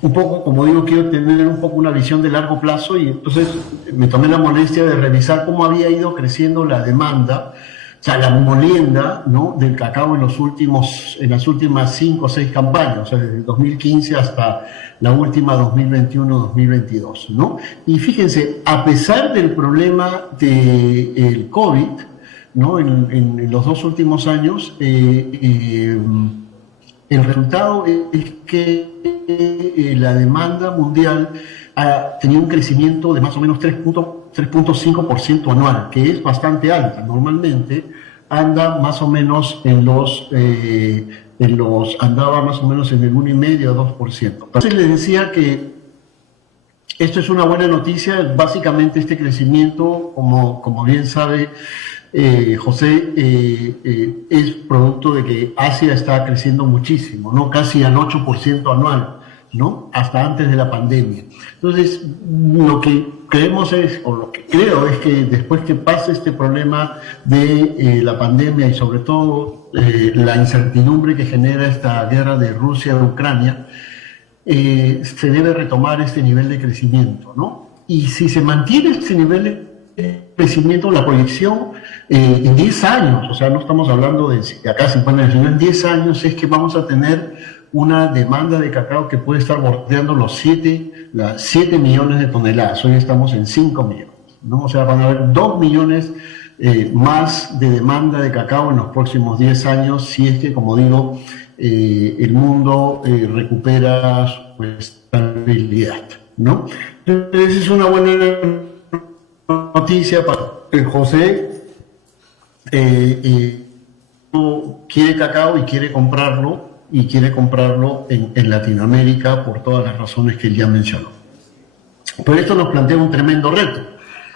Un poco, como digo, quiero tener un poco una visión de largo plazo y entonces me tomé la molestia de revisar cómo había ido creciendo la demanda, o sea, la molienda, ¿no?, del cacao en las últimas 5 o 6 campañas, o sea, desde el 2015 hasta la última 2021-2022, ¿no? Y fíjense, a pesar del problema del COVID, ¿no?, en los 2 últimos años, el resultado es que la demanda mundial ha tenido un crecimiento de más o menos 3.5% anual, que es bastante alta. Normalmente anda más o menos andaba más o menos en el 1,5 o 2%. Entonces les decía que esto es una buena noticia. Básicamente este crecimiento, como bien sabe José, es producto de que Asia está creciendo muchísimo, ¿no? Casi al 8% anual, ¿no? Hasta antes de la pandemia. Entonces, lo que creemos o lo que creo es que después que pase este problema de la pandemia y sobre todo la incertidumbre que genera esta guerra de Rusia a Ucrania, se debe retomar este nivel de crecimiento, ¿no? Y si se mantiene este nivel de crecimiento, la proyección en 10 años, o sea, no estamos hablando de acá 50 años, sino en 10 años es que vamos a tener una demanda de cacao que puede estar bordeando las 7 millones de toneladas. Hoy estamos en 5 millones, ¿no? O sea, van a haber 2 millones más de demanda de cacao en los próximos 10 años, si es que, como digo, el mundo recupera su estabilidad, ¿no? Entonces es una buena noticia para José. Quiere cacao y quiere comprarlo en Latinoamérica por todas las razones que él ya mencionó. Pero esto nos plantea un tremendo reto,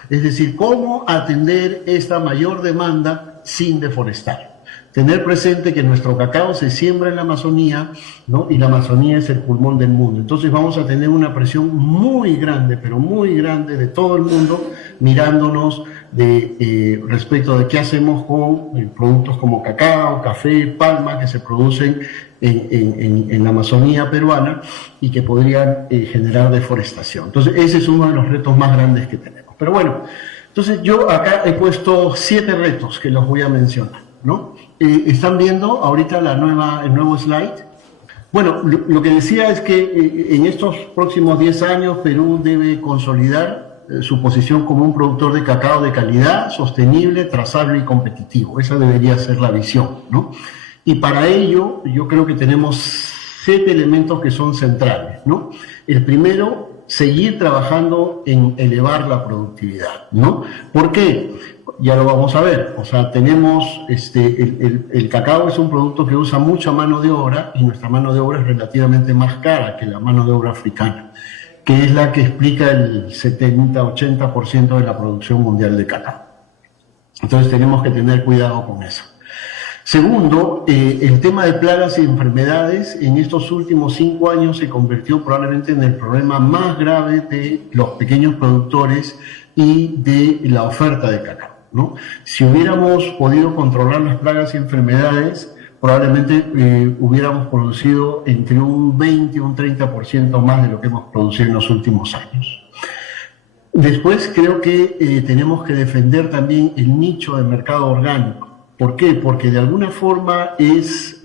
es decir, cómo atender esta mayor demanda sin deforestar. Tener presente que nuestro cacao se siembra en la Amazonía, ¿no? Y la Amazonía es el pulmón del mundo. Entonces vamos a tener una presión muy grande, pero muy grande de todo el mundo mirándonos respecto de qué hacemos con productos como cacao, café, palma, que se producen en la Amazonía peruana y que podrían generar deforestación. Entonces ese es uno de los retos más grandes que tenemos. Pero bueno, entonces yo acá he puesto 7 retos que los voy a mencionar, ¿no? ¿Están viendo ahorita el nuevo slide? Bueno, lo que decía es que en estos próximos 10 años Perú debe consolidar su posición como un productor de cacao de calidad, sostenible, trazable y competitivo. Esa debería ser la visión, ¿no? Y para ello yo creo que tenemos 7 elementos que son centrales, ¿no? El primero, seguir trabajando en elevar la productividad, ¿no? ¿Por qué? Ya lo vamos a ver, o sea, tenemos, el cacao es un producto que usa mucha mano de obra y nuestra mano de obra es relativamente más cara que la mano de obra africana, que es la que explica el 70-80% de la producción mundial de cacao. Entonces tenemos que tener cuidado con eso. Segundo, el tema de plagas y enfermedades en estos últimos 5 años se convirtió probablemente en el problema más grave de los pequeños productores y de la oferta de cacao, ¿no? Si hubiéramos podido controlar las plagas y enfermedades, probablemente hubiéramos producido entre un 20 y un 30% más de lo que hemos producido en los últimos años. Después creo que tenemos que defender también el nicho del mercado orgánico. ¿Por qué? Porque de alguna forma es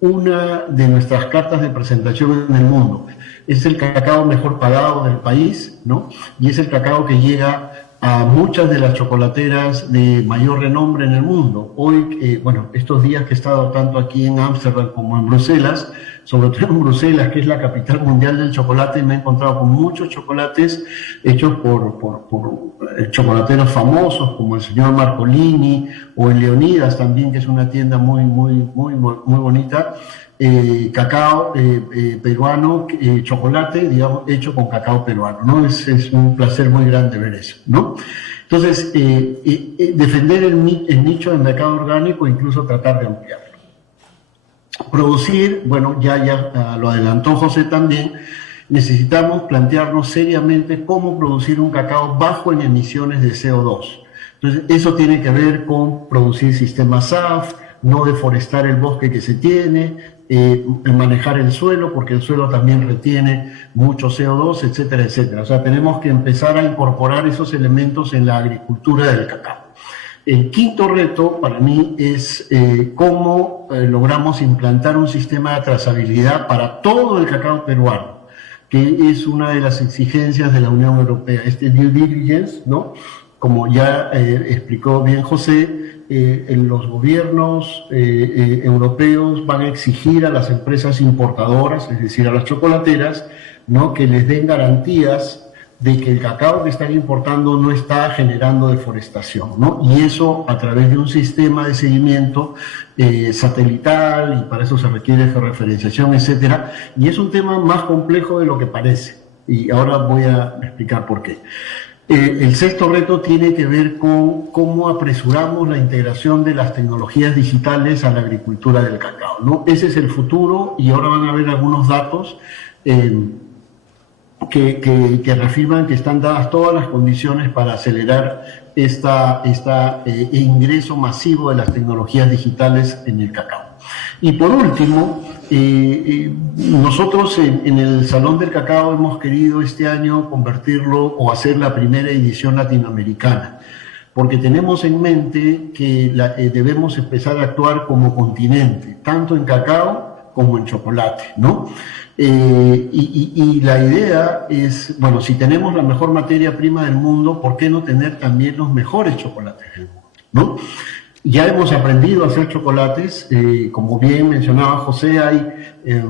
una de nuestras cartas de presentación en el mundo. Es el cacao mejor pagado del país, ¿no? Y es el cacao que llega a muchas de las chocolateras de mayor renombre en el mundo. Hoy, bueno, estos días que he estado tanto aquí en Ámsterdam como en Bruselas, sobre todo en Bruselas, que es la capital mundial del chocolate, me he encontrado con muchos chocolates hechos por chocolateros famosos como el señor Marcolini, o en Leonidas también, que es una tienda muy bonita. Cacao peruano, chocolate, digamos, hecho con cacao peruano, ¿no? Es un placer muy grande ver eso, ¿no? Entonces, defender el nicho del mercado orgánico e incluso tratar de ampliarlo. Producir, bueno, ya lo adelantó José también, necesitamos plantearnos seriamente cómo producir un cacao bajo en emisiones de CO2. Entonces, eso tiene que ver con producir sistemas SAF, no deforestar el bosque que se tiene, manejar el suelo, porque el suelo también retiene mucho CO2, etcétera, etcétera. O sea, tenemos que empezar a incorporar esos elementos en la agricultura del cacao. El quinto reto para mí es cómo logramos implantar un sistema de trazabilidad para todo el cacao peruano, que es una de las exigencias de la Unión Europea. Este due diligence, ¿no? Como ya explicó bien José, en los gobiernos europeos van a exigir a las empresas importadoras, es decir, a las chocolateras, ¿no?, que les den garantías de que el cacao que están importando no está generando deforestación, ¿no? Y eso a través de un sistema de seguimiento satelital, y para eso se requiere georreferenciación, etcétera. Y es un tema más complejo de lo que parece, y ahora voy a explicar por qué. El sexto reto tiene que ver con cómo apresuramos la integración de las tecnologías digitales a la agricultura del cacao, ¿no? Ese es el futuro, y ahora van a ver algunos datos que reafirman que están dadas todas las condiciones para acelerar este ingreso masivo de las tecnologías digitales en el cacao. Y por último, nosotros en el Salón del Cacao hemos querido este año convertirlo o hacer la primera edición latinoamericana, porque tenemos en mente que debemos empezar a actuar como continente, tanto en cacao como en chocolate, ¿no? Y la idea es, bueno, si tenemos la mejor materia prima del mundo, ¿por qué no tener también los mejores chocolates del mundo, ¿no? Ya hemos aprendido a hacer chocolates, como bien mencionaba José, hay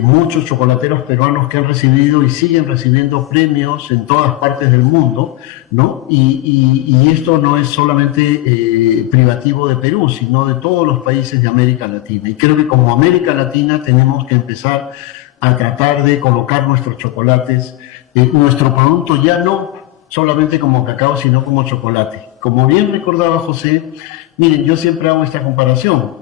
muchos chocolateros peruanos que han recibido y siguen recibiendo premios en todas partes del mundo, ¿no? Y esto no es solamente privativo de Perú, sino de todos los países de América Latina. Y creo que como América Latina tenemos que empezar a tratar de colocar nuestros chocolates, nuestro producto ya no solamente como cacao, sino como chocolate. Como bien recordaba José, miren, yo siempre hago esta comparación.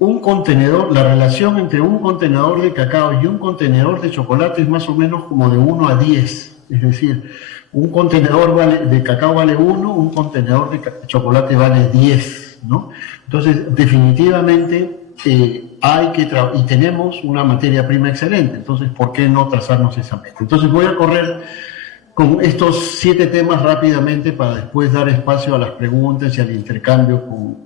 Un contenedor, la relación entre un contenedor de cacao y un contenedor de chocolate es más o menos como de 1 a 10. Es decir, un contenedor de cacao vale 1, un contenedor de chocolate vale 10, ¿no? Entonces, definitivamente y tenemos una materia prima excelente. Entonces, ¿por qué no trazarnos esa meta? Entonces, voy a correr con estos 7 temas rápidamente para después dar espacio a las preguntas y al intercambio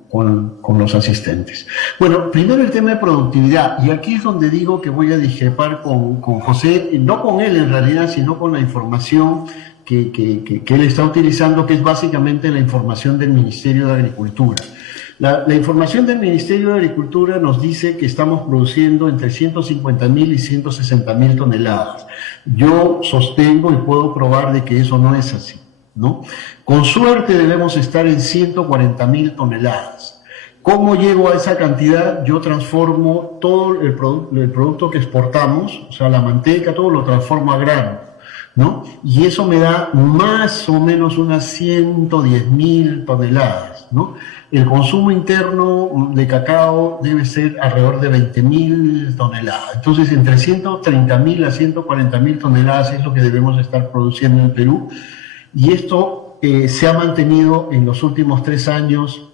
con los asistentes. Bueno, primero el tema de productividad, y aquí es donde digo que voy a discrepar con José, no con él en realidad, sino con la información que él está utilizando, que es básicamente la información del Ministerio de Agricultura. La información del Ministerio de Agricultura nos dice que estamos produciendo entre 150.000 y 160.000 toneladas. Yo sostengo y puedo probar de que eso no es así, ¿no? Con suerte debemos estar en 140.000 toneladas. ¿Cómo llego a esa cantidad? Yo transformo todo el producto que exportamos, o sea, la manteca, todo lo transformo a grano, ¿no? Y eso me da más o menos unas 110.000 toneladas, ¿no? El consumo interno de cacao debe ser alrededor de 20.000 toneladas. Entonces, entre 130.000 a 140.000 toneladas es lo que debemos estar produciendo en Perú. Y esto se ha mantenido en los últimos 3 años.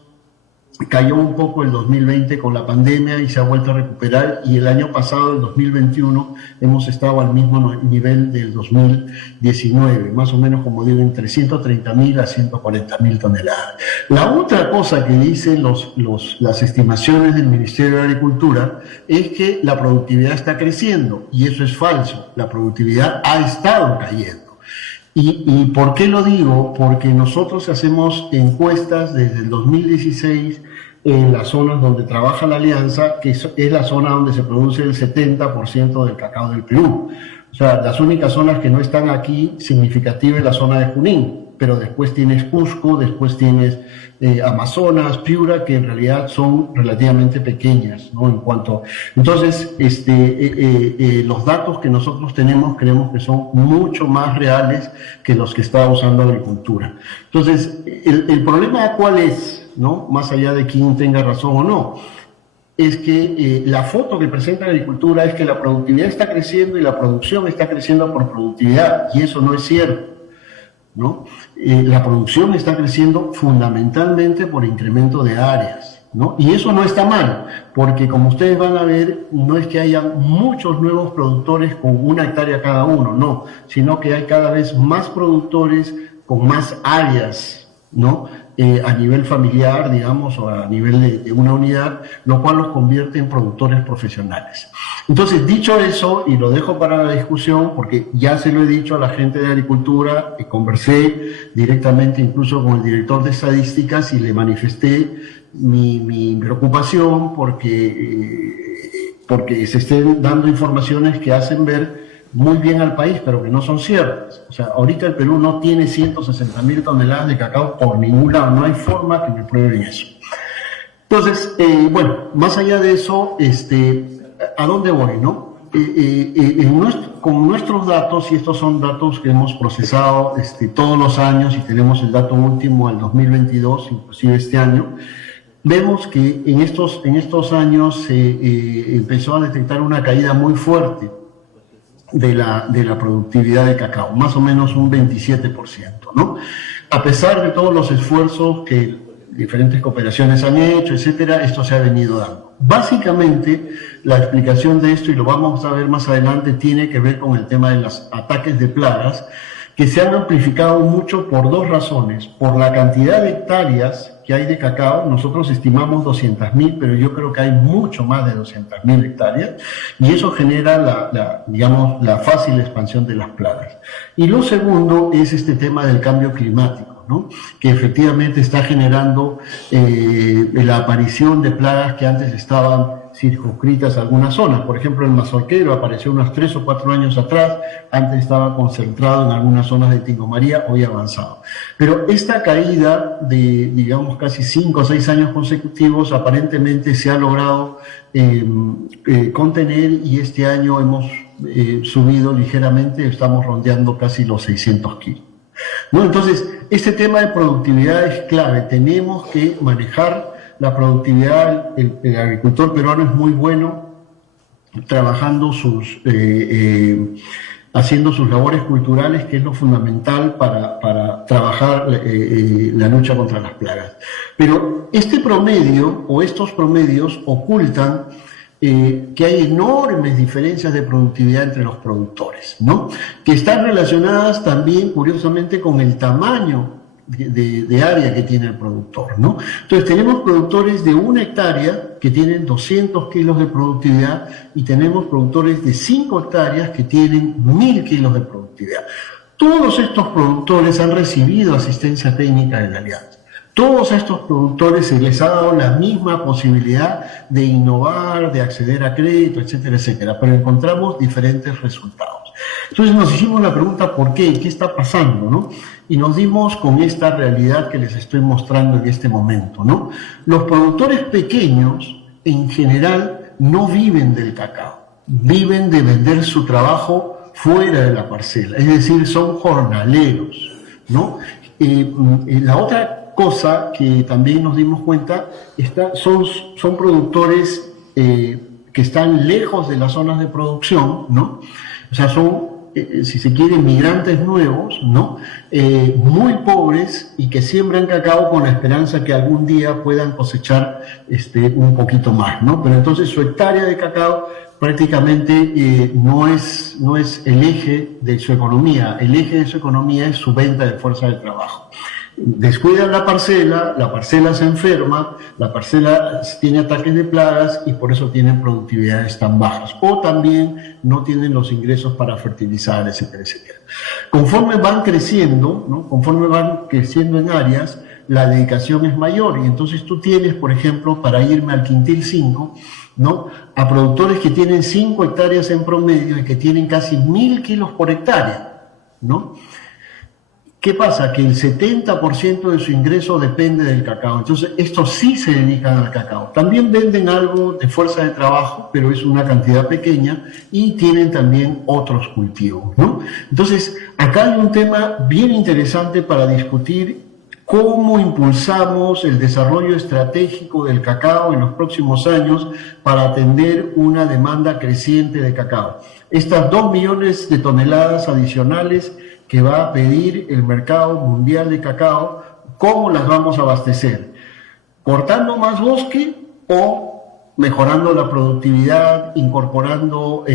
Cayó un poco el 2020 con la pandemia y se ha vuelto a recuperar, y el año pasado, el 2021, hemos estado al mismo nivel del 2019, más o menos, como digo, entre 130.000 a 140.000 toneladas. La otra cosa que dicen las estimaciones del Ministerio de Agricultura es que la productividad está creciendo, y eso es falso. La productividad ha estado cayendo. ¿Y por qué lo digo? Porque nosotros hacemos encuestas desde el 2016 en las zonas donde trabaja la alianza, que es la zona donde se produce el 70% del cacao del Perú. O sea, las únicas zonas que no están aquí significativas es la zona de Junín, pero después tienes Cusco, después tienes Amazonas, Piura, que en realidad son relativamente pequeñas, ¿no? Entonces, los datos que nosotros tenemos creemos que son mucho más reales que los que está usando Agricultura. Entonces, el problema ¿cuál es? ¿No? Más allá de quién tenga razón o no, es que la foto que presenta la Agricultura es que la productividad está creciendo y la producción está creciendo por productividad, y eso no es cierto, ¿no? La producción está creciendo fundamentalmente por incremento de áreas, ¿no? Y eso no está mal, porque como ustedes van a ver, no es que haya muchos nuevos productores con 1 hectárea cada uno, no, sino que hay cada vez más productores con más áreas, ¿no? A nivel familiar, digamos, o a nivel de una unidad, lo cual los convierte en productores profesionales. Entonces, dicho eso, y lo dejo para la discusión, porque ya se lo he dicho a la gente de Agricultura, conversé directamente incluso con el director de Estadísticas y le manifesté mi preocupación porque se estén dando informaciones que hacen ver muy bien al país, pero que no son ciertas. O sea, ahorita el Perú no tiene 160.000 toneladas de cacao por ningún lado, no hay forma que me prueben eso. Entonces, bueno, más allá de eso, ¿a dónde voy, no? Con nuestros datos, y estos son datos que hemos procesado todos los años, y tenemos el dato último al 2022, inclusive este año, vemos que en estos años se empezó a detectar una caída muy fuerte de la productividad de cacao, más o menos un 27%, ¿no? A pesar de todos los esfuerzos que diferentes cooperaciones han hecho, etcétera, esto se ha venido dando. Básicamente, la explicación de esto, y lo vamos a ver más adelante, tiene que ver con el tema de los ataques de plagas, que se han amplificado mucho por 2 razones. Por la cantidad de hectáreas que hay de cacao, nosotros estimamos 200.000, pero yo creo que hay mucho más de 200.000 hectáreas, y eso genera la fácil expansión de las plagas. Y lo segundo es este tema del cambio climático, ¿no? Que efectivamente está generando la aparición de plagas que antes estaban circunscritas a algunas zonas. Por ejemplo, el mazorquero apareció unos 3 o 4 años atrás, antes estaba concentrado en algunas zonas de Tingo María, hoy avanzado. Pero esta caída de, digamos, casi 5 o 6 años consecutivos, aparentemente se ha logrado contener, y este año hemos subido ligeramente, estamos rondeando casi los 600 kilos. ¿No? Entonces, este tema de productividad es clave. Tenemos que manejar la productividad. El agricultor peruano es muy bueno trabajando haciendo sus labores culturales, que es lo fundamental para trabajar la lucha contra las plagas. Pero este promedio, o estos promedios, ocultan que hay enormes diferencias de productividad entre los productores, ¿no? Que están relacionadas también, curiosamente, con el tamaño de área que tiene el productor, ¿no? Entonces tenemos productores de 1 hectárea que tienen 200 kilos de productividad, y tenemos productores de 5 hectáreas que tienen 1.000 kilos de productividad. Todos estos productores han recibido asistencia técnica de la Alianza. Todos estos productores se les ha dado la misma posibilidad de innovar, de acceder a crédito, etcétera, etcétera, pero encontramos diferentes resultados. Entonces nos hicimos la pregunta ¿por qué? ¿Qué está pasando, no? Y nos dimos con esta realidad que les estoy mostrando en este momento, ¿no? Los productores pequeños, en general, no viven del cacao, viven de vender su trabajo fuera de la parcela, es decir, son jornaleros, ¿no? La otra cosa que también nos dimos cuenta, son productores que están lejos de las zonas de producción, ¿no? O sea, son, si se quiere, migrantes nuevos, ¿no? Muy pobres, y que siembran cacao con la esperanza que algún día puedan cosechar un poquito más, ¿no? Pero entonces su hectárea de cacao prácticamente no es el eje de su economía. El eje de su economía es su venta de fuerza de trabajo. Descuidan la parcela se enferma, la parcela tiene ataques de plagas, y por eso tienen productividades tan bajas, o también no tienen los ingresos para fertilizar, etcétera, etcétera. Conforme van creciendo, ¿no? Conforme van creciendo en áreas, la dedicación es mayor. Y entonces tú tienes, por ejemplo, para irme al quintil 5, ¿no?, a productores que tienen 5 hectáreas en promedio y que tienen casi 1000 kilos por hectárea, ¿no? ¿Qué pasa? Que el 70% de su ingreso depende del cacao. Entonces, estos sí se dedican al cacao. También venden algo de fuerza de trabajo, pero es una cantidad pequeña, y tienen también otros cultivos, ¿no? Entonces, acá hay un tema bien interesante para discutir cómo impulsamos el desarrollo estratégico del cacao en los próximos años para atender una demanda creciente de cacao. Estas 2 millones de toneladas adicionales que va a pedir el mercado mundial de cacao, ¿cómo las vamos a abastecer? ¿Cortando más bosque o mejorando la productividad, incorporando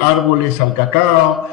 árboles al cacao,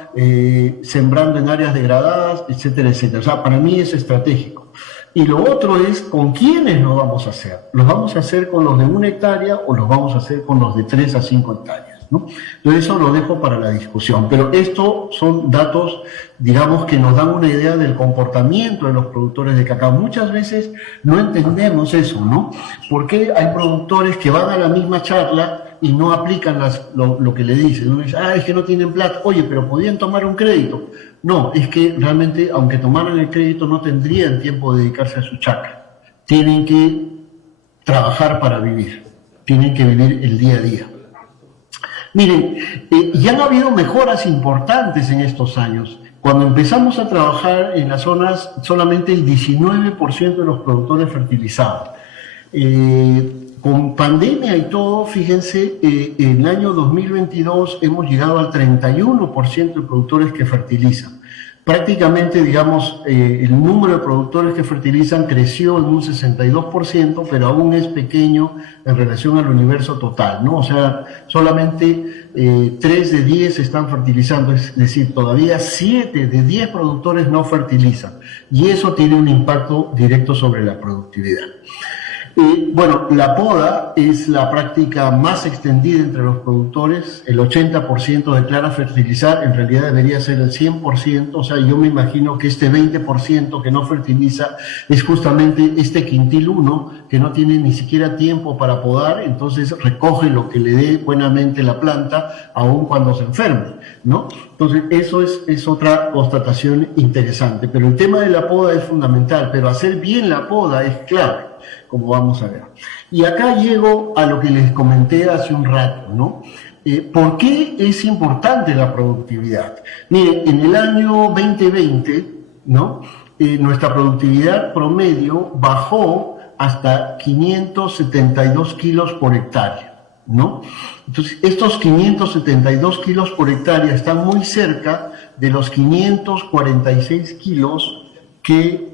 sembrando en áreas degradadas, etcétera, etcétera? O sea, para mí es estratégico. Y lo otro es, ¿con quiénes lo vamos a hacer? ¿Los vamos a hacer con los de 1 hectárea o los vamos a hacer con los de 3 a 5 hectáreas? ¿No? Entonces eso lo dejo para la discusión, pero estos son datos, digamos, que nos dan una idea del comportamiento de los productores de cacao. Muchas veces no entendemos eso, ¿no? Porque hay productores que van a la misma charla y no aplican lo que le dicen. Uno dice, es que no tienen plata. Oye, pero podían tomar un crédito. No, es que realmente, aunque tomaran el crédito, no tendrían tiempo de dedicarse a su chacra. Tienen que trabajar para vivir, tienen que vivir el día a día. Miren, ya han habido mejoras importantes en estos años. Cuando empezamos a trabajar en las zonas, solamente el 19% de los productores fertilizaban. Con pandemia y todo, fíjense, en el año 2022 hemos llegado al 31% de productores que fertilizan. Prácticamente, digamos, el número de productores que fertilizan creció en un 62%, pero aún es pequeño en relación al universo total, ¿no? O sea, solamente 3 de 10 están fertilizando, es decir, todavía 7 de 10 productores no fertilizan, y eso tiene un impacto directo sobre la productividad. Bueno, la poda es la práctica más extendida entre los productores. El 80% declara fertilizar, en realidad debería ser el 100%, o sea, yo me imagino que este 20% que no fertiliza es justamente este quintil 1, que no tiene ni siquiera tiempo para podar, entonces recoge lo que le dé buenamente la planta, aun cuando se enferme, ¿no? Entonces, eso es otra constatación interesante, pero el tema de la poda es fundamental, pero hacer bien la poda es clave, como vamos a ver. Y acá llego a lo que les comenté hace un rato, ¿no? ¿Por qué es importante la productividad? Miren, en el año 2020, ¿no?, nuestra productividad promedio bajó hasta 572 kilos por hectárea, ¿no? Entonces, estos 572 kilos por hectárea están muy cerca de los 546 kilos que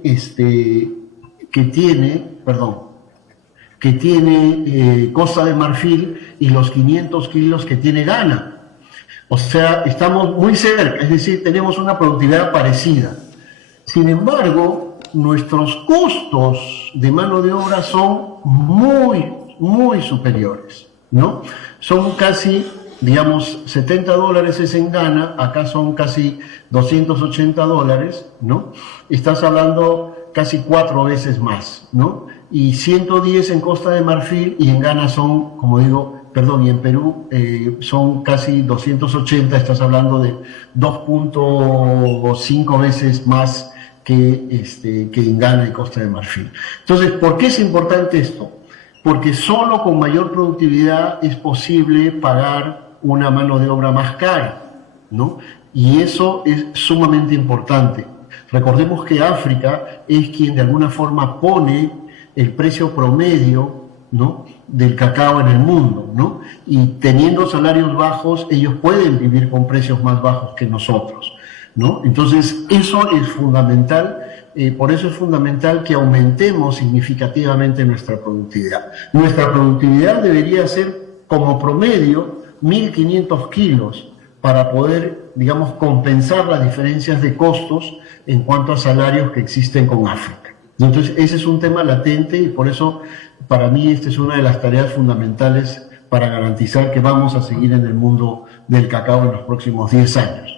tiene Costa de Marfil y los 500 kilos que tiene Ghana. O sea, estamos muy cerca, es decir, tenemos una productividad parecida. Sin embargo, nuestros costos de mano de obra son muy, muy superiores, ¿no? Son casi, digamos, $70 es en Ghana, acá son casi $280, ¿no? Estás hablando casi 4 veces más, ¿no? Y 110 en Costa de Marfil, y en Ghana son, como digo, y en Perú son casi 280, estás hablando de 2.5 veces más que en Ghana y Costa de Marfil. Entonces, ¿por qué es importante esto? Porque solo con mayor productividad es posible pagar una mano de obra más cara, ¿no? Y eso es sumamente importante. Recordemos que África es quien de alguna forma pone el precio promedio, ¿no?, del cacao en el mundo, ¿no? Y teniendo salarios bajos, ellos pueden vivir con precios más bajos que nosotros, ¿no? Entonces, eso es fundamental, por eso es fundamental que aumentemos significativamente nuestra productividad. Nuestra productividad debería ser como promedio 1.500 kilos para poder, digamos, compensar las diferencias de costos en cuanto a salarios que existen con África. Entonces, ese es un tema latente y por eso, para mí, esta es una de las tareas fundamentales para garantizar que vamos a seguir en el mundo del cacao en los próximos 10 años.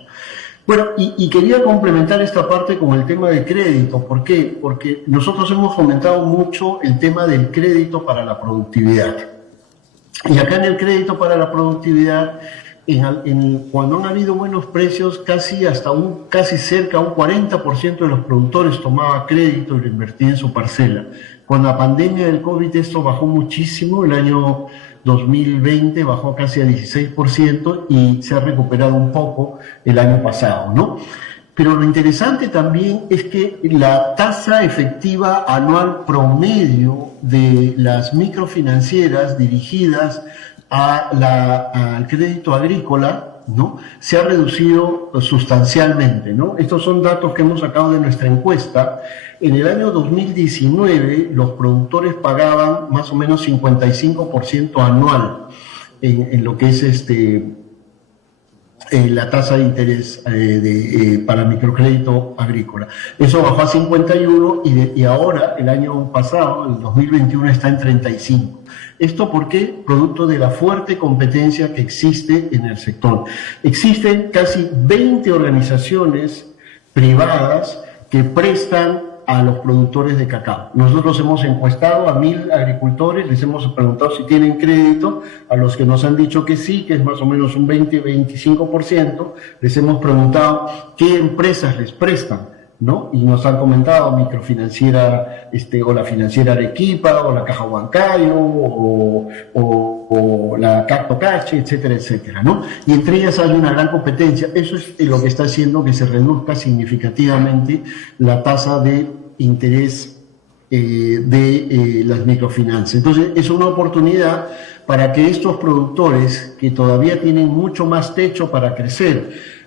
Bueno, y quería complementar esta parte con el tema de crédito. ¿Por qué? Porque nosotros hemos fomentado mucho el tema del crédito para la productividad. Y acá en el crédito para la productividad, cuando han habido buenos precios, casi cerca a un 40% de los productores tomaba crédito y lo invertía en su parcela. Con la pandemia del COVID esto bajó muchísimo, el año 2020 bajó casi a 16% y se ha recuperado un poco el año pasado, ¿no? Pero lo interesante también es que la tasa efectiva anual promedio de las microfinancieras dirigidas al crédito agrícola, ¿no?, se ha reducido sustancialmente, ¿no? Estos son datos que hemos sacado de nuestra encuesta. En el año 2019 los productores pagaban más o menos 55% anual en lo que es la tasa de interés para microcrédito agrícola. Eso bajó a 51 y ahora, el año pasado, el 2021, está en 35. ¿Esto por qué? Producto de la fuerte competencia que existe en el sector. Existen casi 20 organizaciones privadas que prestan a los productores de cacao. Nosotros hemos encuestado a 1.000 agricultores, les hemos preguntado si tienen crédito, a los que nos han dicho que sí, que es más o menos un 20-25%, les hemos preguntado qué empresas les prestan, ¿no? Y nos han comentado microfinanciera, o la financiera Arequipa, o la Caja Huancayo, o la Cacto Cache, etcétera, etcétera, ¿no? Y entre ellas hay una gran competencia. Eso es lo que está haciendo que se reduzca significativamente la tasa de interés de las microfinanzas. Entonces, es una oportunidad para que estos productores, que todavía tienen mucho más techo para crecer,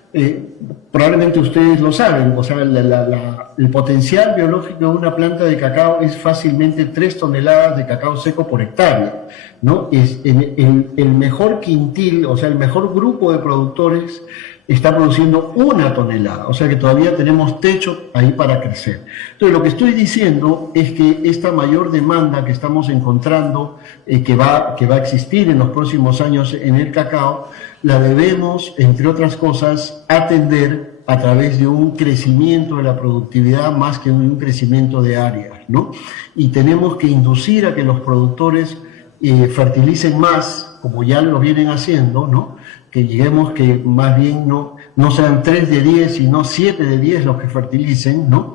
probablemente ustedes lo saben, o sea, el potencial biológico de una planta de cacao es fácilmente 3 toneladas de cacao seco por hectárea, ¿no? El mejor quintil, o sea, el mejor grupo de productores está produciendo 1 tonelada, o sea que todavía tenemos techo ahí para crecer. Entonces, lo que estoy diciendo es que esta mayor demanda que estamos encontrando, que va a existir en los próximos años en el cacao, la debemos, entre otras cosas, atender a través de un crecimiento de la productividad más que un crecimiento de áreas, ¿no? Y tenemos que inducir a que los productores fertilicen más, como ya lo vienen haciendo, ¿no? Que lleguemos que más bien no sean 3 de 10, sino 7 de 10 los que fertilicen, ¿no?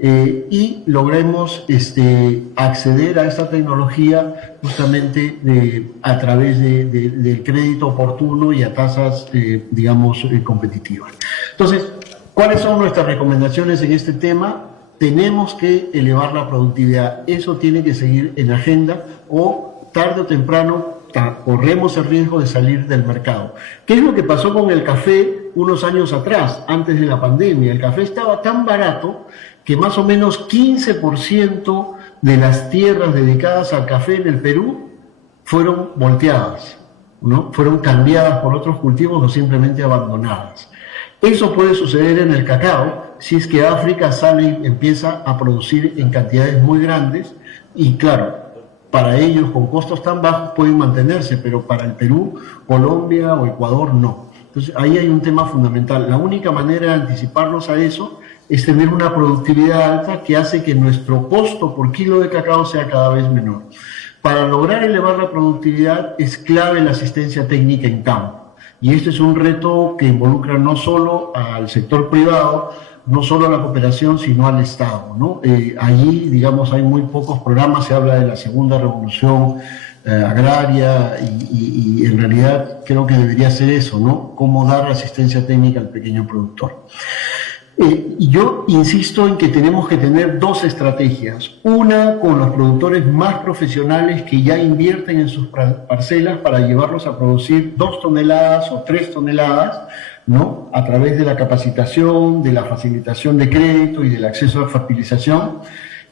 Y logremos acceder a esta tecnología justamente a través del crédito oportuno y a tasas, competitivas. Entonces, ¿cuáles son nuestras recomendaciones en este tema? Tenemos que elevar la productividad. Eso tiene que seguir en agenda o tarde o temprano corremos el riesgo de salir del mercado. ¿Qué es lo que pasó con el café unos años atrás, antes de la pandemia? El café estaba tan barato que más o menos 15% de las tierras dedicadas al café en el Perú fueron volteadas, ¿no? Fueron cambiadas por otros cultivos o simplemente abandonadas. Eso puede suceder en el cacao si es que África sale y empieza a producir en cantidades muy grandes y claro, para ellos con costos tan bajos pueden mantenerse, pero para el Perú, Colombia o Ecuador no. Entonces ahí hay un tema fundamental. La única manera de anticiparnos a eso es tener una productividad alta que hace que nuestro costo por kilo de cacao sea cada vez menor. Para lograr elevar la productividad es clave la asistencia técnica en campo. Y este es un reto que involucra no solo al sector privado, no solo a la cooperación, sino al Estado, ¿no? Allí, digamos, hay muy pocos programas, se habla de la segunda revolución agraria y en realidad creo que debería ser eso, ¿no? Cómo dar asistencia técnica al pequeño productor. Y yo insisto en que tenemos que tener 2 estrategias. Una con los productores más profesionales que ya invierten en sus parcelas para llevarlos a producir 2 toneladas o 3 toneladas, ¿no? A través de la capacitación, de la facilitación de crédito y del acceso a fertilización.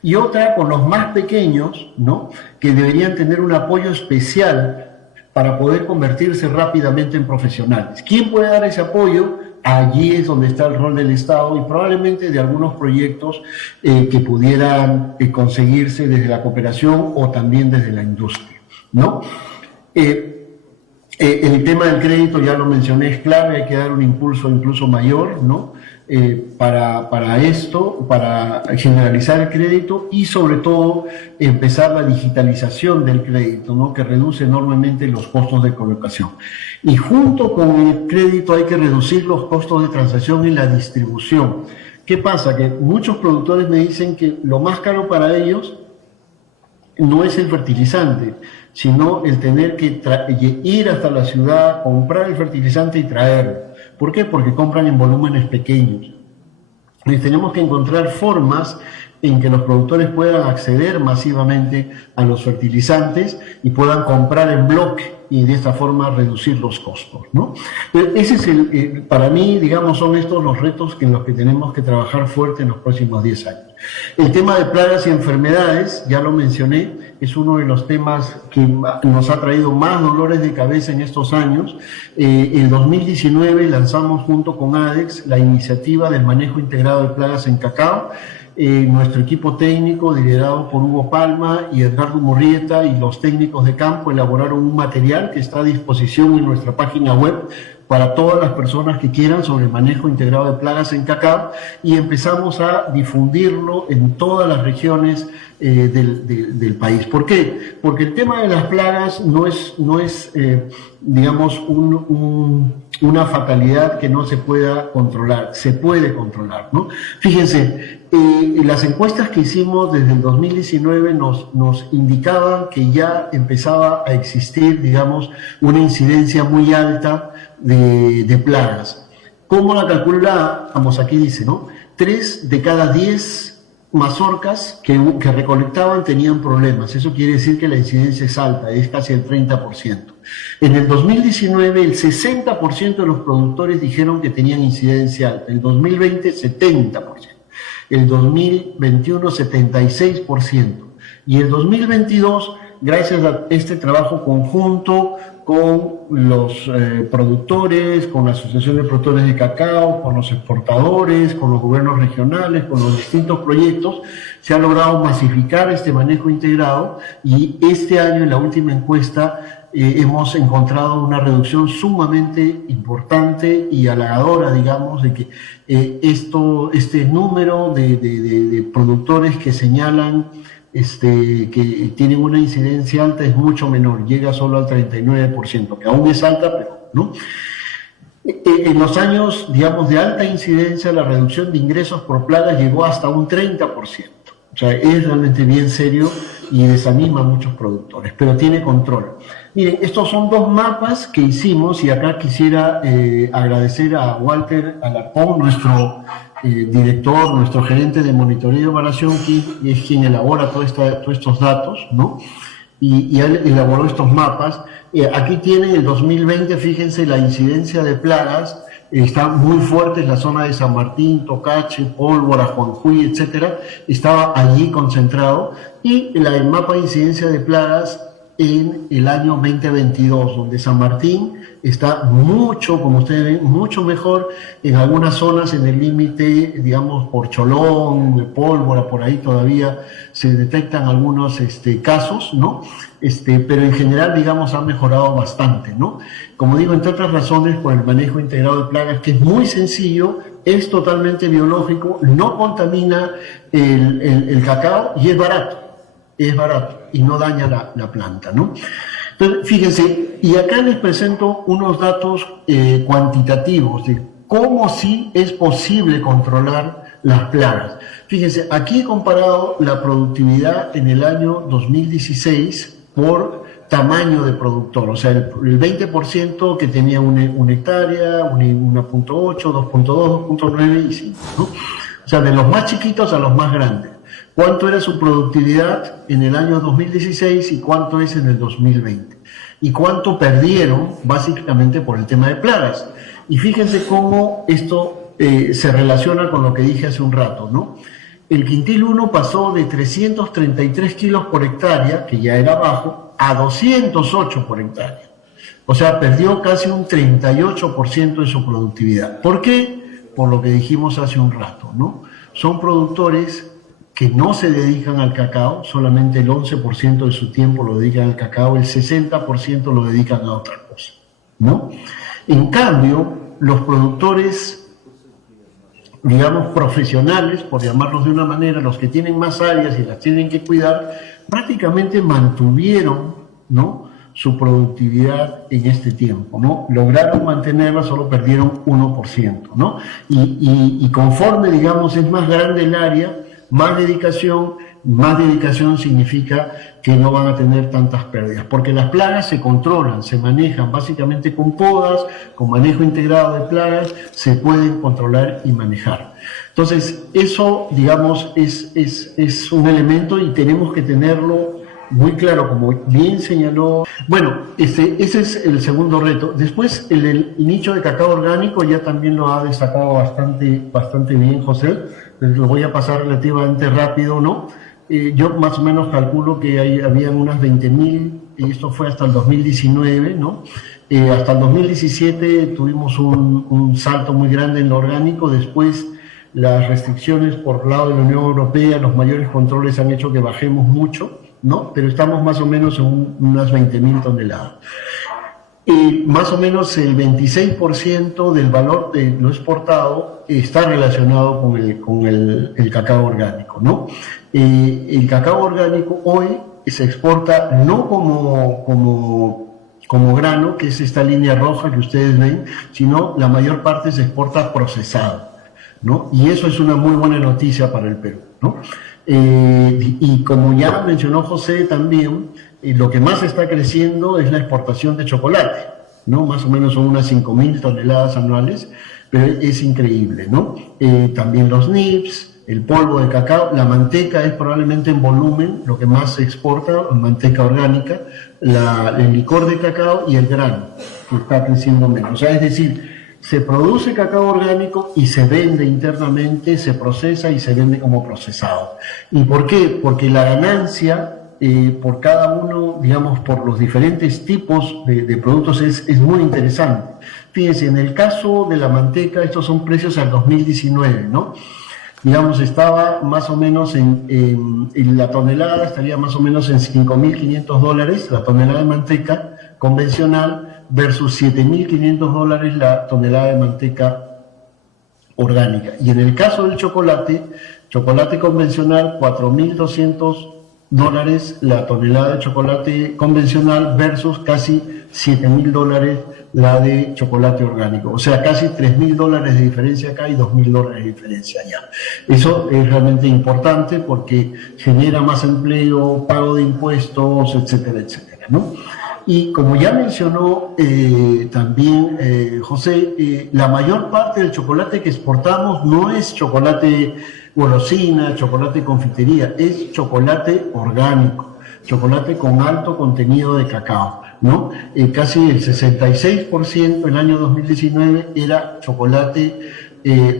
Y otra con los más pequeños, ¿no? Que deberían tener un apoyo especial para poder convertirse rápidamente en profesionales. ¿Quién puede dar ese apoyo? Allí es donde está el rol del Estado y probablemente de algunos proyectos que pudieran conseguirse desde la cooperación o también desde la industria, ¿no? El tema del crédito, ya lo mencioné, es clave, hay que dar un impulso incluso mayor, ¿no? Para esto, para generalizar el crédito y sobre todo empezar la digitalización del crédito, ¿no? Que reduce enormemente los costos de colocación. Y junto con el crédito hay que reducir los costos de transacción y la distribución. ¿Qué pasa? Que muchos productores me dicen que lo más caro para ellos no es el fertilizante, sino el tener que ir hasta la ciudad, comprar el fertilizante y traerlo. ¿Por qué? Porque compran en volúmenes pequeños. Y tenemos que encontrar formas en que los productores puedan acceder masivamente a los fertilizantes y puedan comprar en bloque y de esta forma reducir los costos, ¿no? Ese es para mí, digamos, son estos los retos en los que tenemos que trabajar fuerte en los próximos 10 años. El tema de plagas y enfermedades, ya lo mencioné, es uno de los temas que nos ha traído más dolores de cabeza en estos años. En 2019 lanzamos junto con ADEX la iniciativa del manejo integrado de plagas en cacao. Nuestro equipo técnico, liderado por Hugo Palma y Edgardo Murrieta, y los técnicos de campo elaboraron un material que está a disposición en nuestra página web para todas las personas que quieran sobre el manejo integrado de plagas en cacao, y empezamos a difundirlo en todas las regiones del país. ¿Por qué? Porque el tema de las plagas no es digamos, una fatalidad que no se pueda controlar, se puede controlar, ¿no? Fíjense, las encuestas que hicimos desde el 2019 nos indicaban que ya empezaba a existir, digamos, una incidencia muy alta de plagas. ¿Cómo la calculamos? Aquí dice, ¿no? 3 de cada 10 mazorcas que recolectaban tenían problemas. Eso quiere decir que la incidencia es alta, es casi el 30%. En el 2019, el 60% de los productores dijeron que tenían incidencia alta. En el 2020, 70%. El 2021, 76%. Y el 2022, gracias a este trabajo conjunto con los productores, con la Asociación de Productores de Cacao, con los exportadores, con los gobiernos regionales, con los distintos proyectos, se ha logrado masificar este manejo integrado, y este año, en la última encuesta, hemos encontrado una reducción sumamente importante y halagadora, digamos, de que este número de productores que señalan que tienen una incidencia alta es mucho menor, llega solo al 39%, que aún es alta, pero no. En los años, digamos, de alta incidencia, la reducción de ingresos por plagas llegó hasta un 30%. O sea, es realmente bien serio y desanima a muchos productores, pero tiene control. Miren, estos son 2 mapas que hicimos, y acá quisiera agradecer a Walter Alarcón, nuestro director, nuestro gerente de monitoreo y evaluación, que es quien elabora todos estos datos, ¿no? Y él elaboró estos mapas. Aquí tienen el 2020, fíjense, la incidencia de plagas está muy fuerte en la zona de San Martín, Tocache, Pólvora, Juanjuy, etcétera. Estaba allí concentrado. Y el mapa de incidencia de plagas en el año 2022, donde San Martín está mucho, como ustedes ven, mucho mejor. En algunas zonas, en el límite, digamos, por Cholón, Pólvora, por ahí todavía se detectan algunos casos, ¿no? Pero en general, digamos, ha mejorado bastante, ¿no? Como digo, entre otras razones, por el manejo integrado de plagas, que es muy sencillo, es totalmente biológico, no contamina el cacao y es barato y no daña la planta, ¿no? Entonces, fíjense, y acá les presento unos datos cuantitativos de cómo sí es posible controlar las plagas. Fíjense, aquí he comparado la productividad en el año 2016 por tamaño de productor, o sea, el 20% que tenía una hectárea, 1.8, 2.2, 2.9 y 5, ¿no? O sea, de los más chiquitos a los más grandes. ¿Cuánto era su productividad en el año 2016 y cuánto es en el 2020? ¿Y cuánto perdieron básicamente por el tema de plagas? Y fíjense cómo esto se relaciona con lo que dije hace un rato, ¿no? El quintil 1 pasó de 333 kilos por hectárea, que ya era bajo, a 208 por hectárea. O sea, perdió casi un 38% de su productividad. ¿Por qué? Por lo que dijimos hace un rato, ¿no? Son productores que no se dedican al cacao, solamente el 11% de su tiempo lo dedican al cacao, el 60% lo dedican a otra cosa, ¿no? En cambio, los productores, digamos, profesionales, por llamarlos de una manera, los que tienen más áreas y las tienen que cuidar, prácticamente mantuvieron, ¿no?, su productividad en este tiempo, ¿no? Lograron mantenerla, solo perdieron 1%, ¿no? Y conforme, digamos, es más grande el área, más dedicación significa que no van a tener tantas pérdidas, porque las plagas se controlan, se manejan básicamente con podas, con manejo integrado de plagas, se pueden controlar y manejar. Entonces, eso, digamos, es un elemento y tenemos que tenerlo muy claro, como bien señaló. Bueno, ese es el segundo reto. Después, el nicho de cacao orgánico ya también lo ha destacado bastante bien José. Lo voy a pasar relativamente rápido, ¿no? Yo más o menos calculo que habían unas 20.000, y esto fue hasta el 2019, ¿no? Hasta el 2017 tuvimos un salto muy grande en lo orgánico. Después, las restricciones por lado de la Unión Europea, los mayores controles han hecho que bajemos mucho, ¿no? Pero estamos más o menos en unas 20.000 toneladas. Y más o menos el 26% del valor de lo exportado está relacionado con el cacao orgánico, ¿no? El cacao orgánico hoy se exporta no como grano, que es esta línea roja que ustedes ven, sino la mayor parte se exporta procesado, ¿no? Y eso es una muy buena noticia para el Perú, ¿no? Y como ya mencionó José también, lo que más está creciendo es la exportación de chocolate, ¿no? Más o menos son unas 5.000 toneladas anuales, pero es increíble, ¿no? También los nips, el polvo de cacao, la manteca es probablemente en volumen lo que más se exporta, manteca orgánica, el licor de cacao y el grano, que está creciendo menos. O sea, es decir, se produce cacao orgánico y se vende internamente, se procesa y se vende como procesado. ¿Y por qué? Porque la ganancia por cada uno, digamos, por los diferentes tipos de productos es muy interesante. Fíjense, en el caso de la manteca, estos son precios al 2019, ¿no? Digamos, estaba más o menos en la tonelada, estaría más o menos en $5.500 la tonelada de manteca convencional, versus $7.500 la tonelada de manteca orgánica. Y en el caso del chocolate convencional, $4.200 la tonelada de chocolate convencional versus casi $7.000 la de chocolate orgánico. O sea, casi $3.000 de diferencia acá y $2.000 de diferencia allá. Eso es realmente importante porque genera más empleo, pago de impuestos, etcétera, etcétera, ¿no? Y como ya mencionó también José, la mayor parte del chocolate que exportamos no es chocolate golosina, chocolate confitería, es chocolate orgánico, chocolate con alto contenido de cacao, ¿no? Casi el 66% el año 2019 era chocolate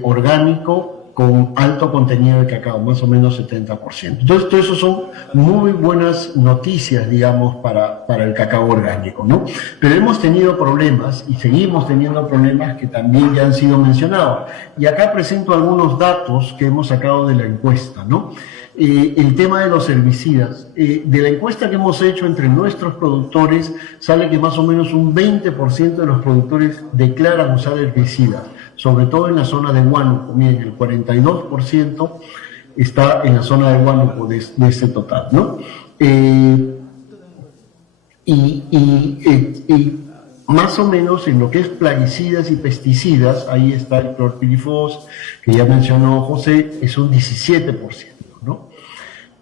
orgánico con alto contenido de cacao, más o menos 70%. Entonces, todo eso son muy buenas noticias, digamos, para el cacao orgánico, ¿no? Pero hemos tenido problemas y seguimos teniendo problemas que también ya han sido mencionados. Y acá presento algunos datos que hemos sacado de la encuesta, ¿no? El tema de los herbicidas. De la encuesta que hemos hecho entre nuestros productores, sale que más o menos un 20% de los productores declaran usar herbicidas, sobre todo en la zona de Huánuco. Miren, el 42% está en la zona de Huánuco de este total, ¿no? Más o menos en lo que es plaguicidas y pesticidas, ahí está el clorpirifos, que ya mencionó José, es un 17%, ¿no?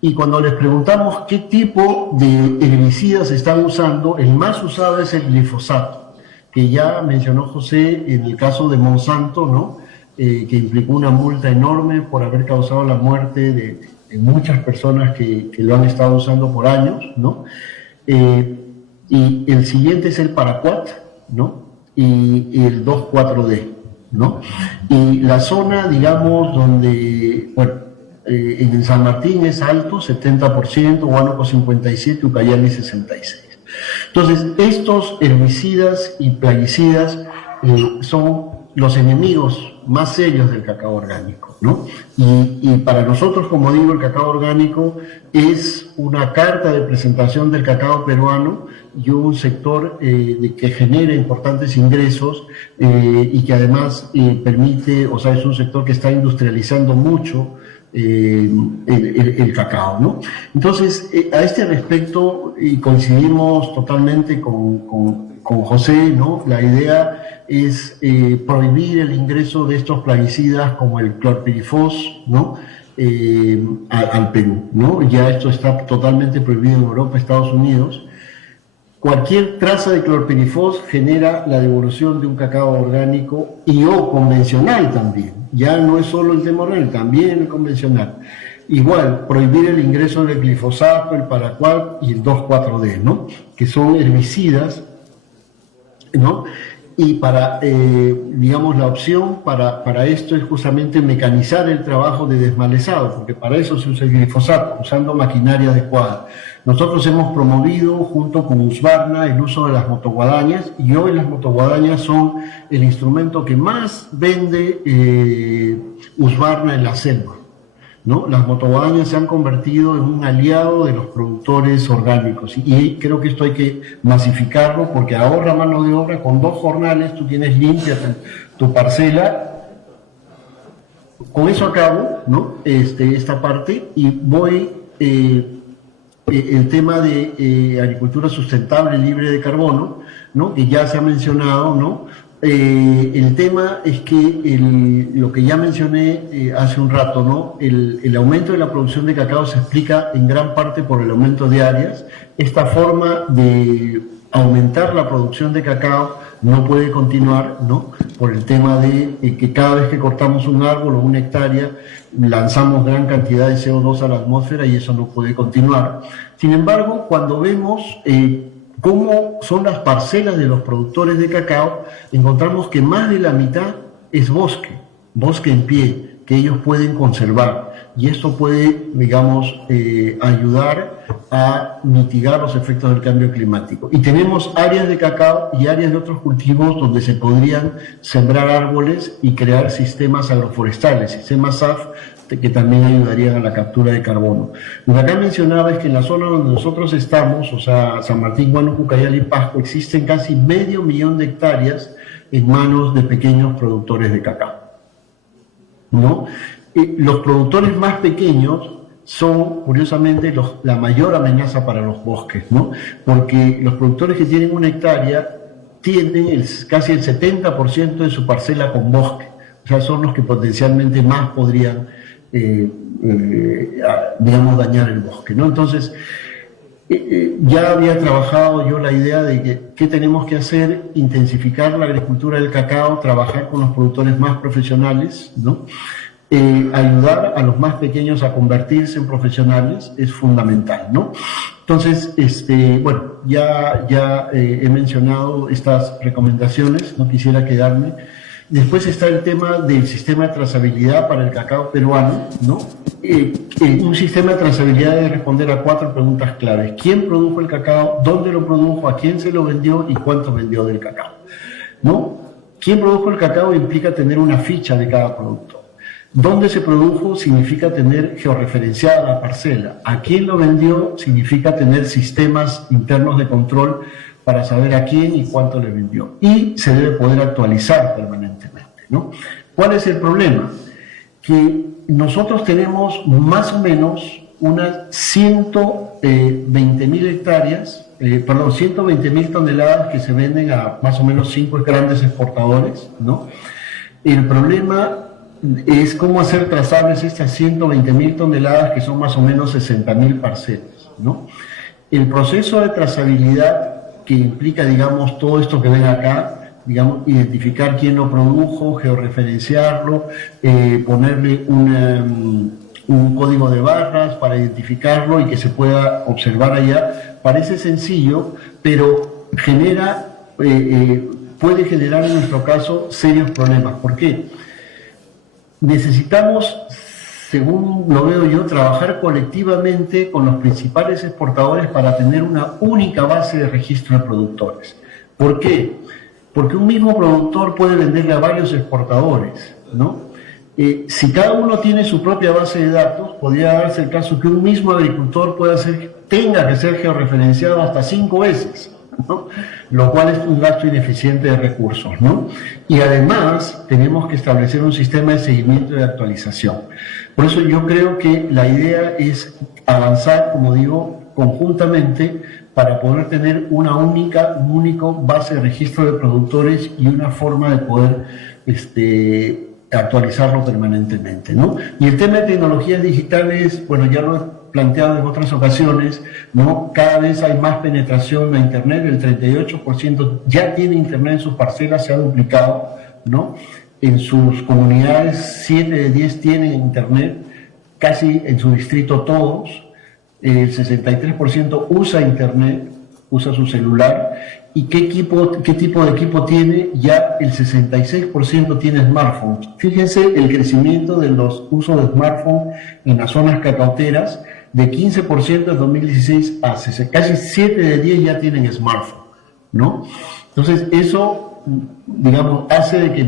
Y cuando les preguntamos qué tipo de herbicidas están usando, el más usado es el glifosato, que ya mencionó José en el caso de Monsanto, ¿no? Que implicó una multa enorme por haber causado la muerte de muchas personas que lo han estado usando por años, ¿no? Y el siguiente es el Paraquat, ¿no? Y el 2,4-D, ¿no? Y la zona, digamos, donde, bueno, en San Martín es alto, 70%, Huánuco 57%, Ucayali 66%. Entonces, estos herbicidas y plaguicidas son los enemigos más serios del cacao orgánico, ¿no? Y para nosotros, como digo, el cacao orgánico es una carta de presentación del cacao peruano y un sector que genera importantes ingresos y que además permite, o sea, es un sector que está industrializando mucho el cacao, ¿no? Entonces, a este respecto, y coincidimos totalmente con José, ¿no? La idea es prohibir el ingreso de estos plaguicidas como el clorpirifos, ¿no? Al Perú, ¿no? Ya esto está totalmente prohibido en Europa, Estados Unidos. Cualquier traza de clorpirifos genera la devolución de un cacao orgánico y o convencional también. Ya no es solo el tema orgánico, también el convencional. Igual, prohibir el ingreso del glifosato, el paraquat y el 2,4-D, ¿no? Que son herbicidas, ¿no? Y para, digamos, la opción para esto es justamente mecanizar el trabajo de desmalezado, porque para eso se usa el glifosato, usando maquinaria adecuada. Nosotros hemos promovido, junto con Husqvarna, el uso de las motoguadañas, y hoy las motoguadañas son el instrumento que más vende Husqvarna en la selva, ¿no? Las motoguadañas se han convertido en un aliado de los productores orgánicos y creo que esto hay que masificarlo porque ahorra mano de obra. Con 2 jornales tú tienes limpia tu parcela. Con eso acabo, ¿no? Esta parte y voy el tema de agricultura sustentable libre de carbono, ¿no? Que ya se ha mencionado, ¿no? El tema es que lo que ya mencioné hace un rato, ¿no? El aumento de la producción de cacao se explica en gran parte por el aumento de áreas. Esta forma de aumentar la producción de cacao no puede continuar, ¿no? Por el tema de que cada vez que cortamos un árbol o una hectárea lanzamos gran cantidad de CO2 a la atmósfera y eso no puede continuar. Sin embargo, cuando vemos cómo son las parcelas de los productores de cacao, encontramos que más de la mitad es bosque en pie, que ellos pueden conservar. Y esto puede, digamos, ayudar a mitigar los efectos del cambio climático. Y tenemos áreas de cacao y áreas de otros cultivos donde se podrían sembrar árboles y crear sistemas agroforestales, sistemas SAF, que también ayudarían a la captura de carbono. Lo que acá mencionaba es que en la zona donde nosotros estamos, o sea, San Martín, Huánuco, Cayali y Pasco, existen casi 500.000 de hectáreas en manos de pequeños productores de cacao, ¿no? Los productores más pequeños son, curiosamente, la mayor amenaza para los bosques, ¿no? Porque los productores que tienen 1 hectárea tienen casi el 70% de su parcela con bosque, o sea, son los que potencialmente más podrían digamos, dañar el bosque, ¿no? Entonces, ya había trabajado yo la idea de que ¿qué tenemos que hacer? Intensificar la agricultura del cacao, trabajar con los productores más profesionales, ¿no? Ayudar a los más pequeños a convertirse en profesionales es fundamental, ¿no? Entonces, bueno, ya he mencionado estas recomendaciones, no quisiera quedarme. Después está el tema del sistema de trazabilidad para el cacao peruano, ¿no? Un sistema de trazabilidad debe responder a 4 preguntas claves. ¿Quién produjo el cacao? ¿Dónde lo produjo? ¿A quién se lo vendió? ¿Y cuánto vendió del cacao? ¿No? ¿Quién produjo el cacao? Implica tener una ficha de cada producto. ¿Dónde se produjo? Significa tener georreferenciada la parcela. ¿A quién lo vendió? Significa tener sistemas internos de control para saber a quién y cuánto le vendió. Y se debe poder actualizar permanentemente, ¿no? ¿Cuál es el problema? Que nosotros tenemos más o menos unas 120.000 hectáreas, 120.000 toneladas que se venden a más o menos 5 grandes exportadores, ¿no? El problema es cómo hacer trazables estas 120.000 toneladas que son más o menos 60.000 parcelas, ¿no? El proceso de trazabilidad que implica, digamos, todo esto que ven acá, digamos, identificar quién lo produjo, georreferenciarlo, ponerle un código de barras para identificarlo y que se pueda observar allá, parece sencillo, pero puede generar en nuestro caso serios problemas. ¿Por qué? Necesitamos, según lo veo yo, trabajar colectivamente con los principales exportadores para tener una única base de registro de productores. ¿Por qué? Porque un mismo productor puede venderle a varios exportadores, ¿no? Si cada uno tiene su propia base de datos, podría darse el caso que un mismo agricultor tenga que ser georreferenciado hasta 5 veces ¿no? Lo cual es un gasto ineficiente de recursos, ¿no? Y además tenemos que establecer un sistema de seguimiento y de actualización. Por eso yo creo que la idea es avanzar, como digo, conjuntamente para poder tener un único base de registro de productores y una forma de poder actualizarlo permanentemente, ¿no? Y el tema de tecnologías digitales, bueno, ya lo he planteado en otras ocasiones, ¿no? Cada vez hay más penetración a Internet, el 38% ya tiene Internet en sus parcelas, se ha duplicado, ¿no? En sus comunidades, 7 de 10 tienen Internet, casi en su distrito todos, el 63% usa Internet, usa su celular, y qué tipo de equipo tiene, ya el 66% tiene smartphones. Fíjense el crecimiento de los usos de smartphone en las zonas cacauteras, de 15% en 2016 a casi 7 de 10 ya tienen smartphone, ¿no? Entonces eso, digamos, hace de que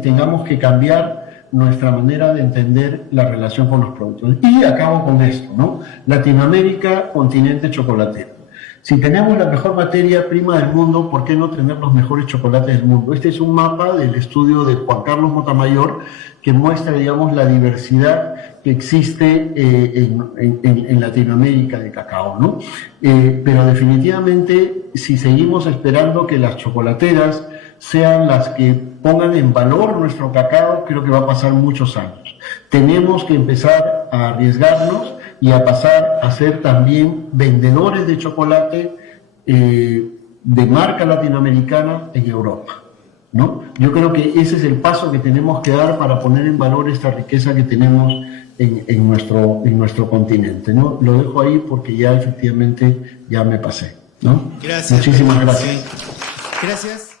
tengamos que cambiar nuestra manera de entender la relación con los productos. Y acabo con esto, ¿no? Latinoamérica, continente chocolatero. Si tenemos la mejor materia prima del mundo, ¿por qué no tener los mejores chocolates del mundo? Este es un mapa del estudio de Juan Carlos Montamayor que muestra, digamos, la diversidad que existe en Latinoamérica de cacao, ¿no? Pero definitivamente, si seguimos esperando que las chocolateras sean las que pongan en valor nuestro cacao, creo que va a pasar muchos años. Tenemos que empezar a arriesgarnos y a pasar a ser también vendedores de chocolate de marca latinoamericana en Europa, ¿no? Yo creo que ese es el paso que tenemos que dar para poner en valor esta riqueza que tenemos en nuestro continente, ¿no? Lo dejo ahí porque ya efectivamente ya me pasé, ¿no? Gracias. Muchísimas gracias. Gracias.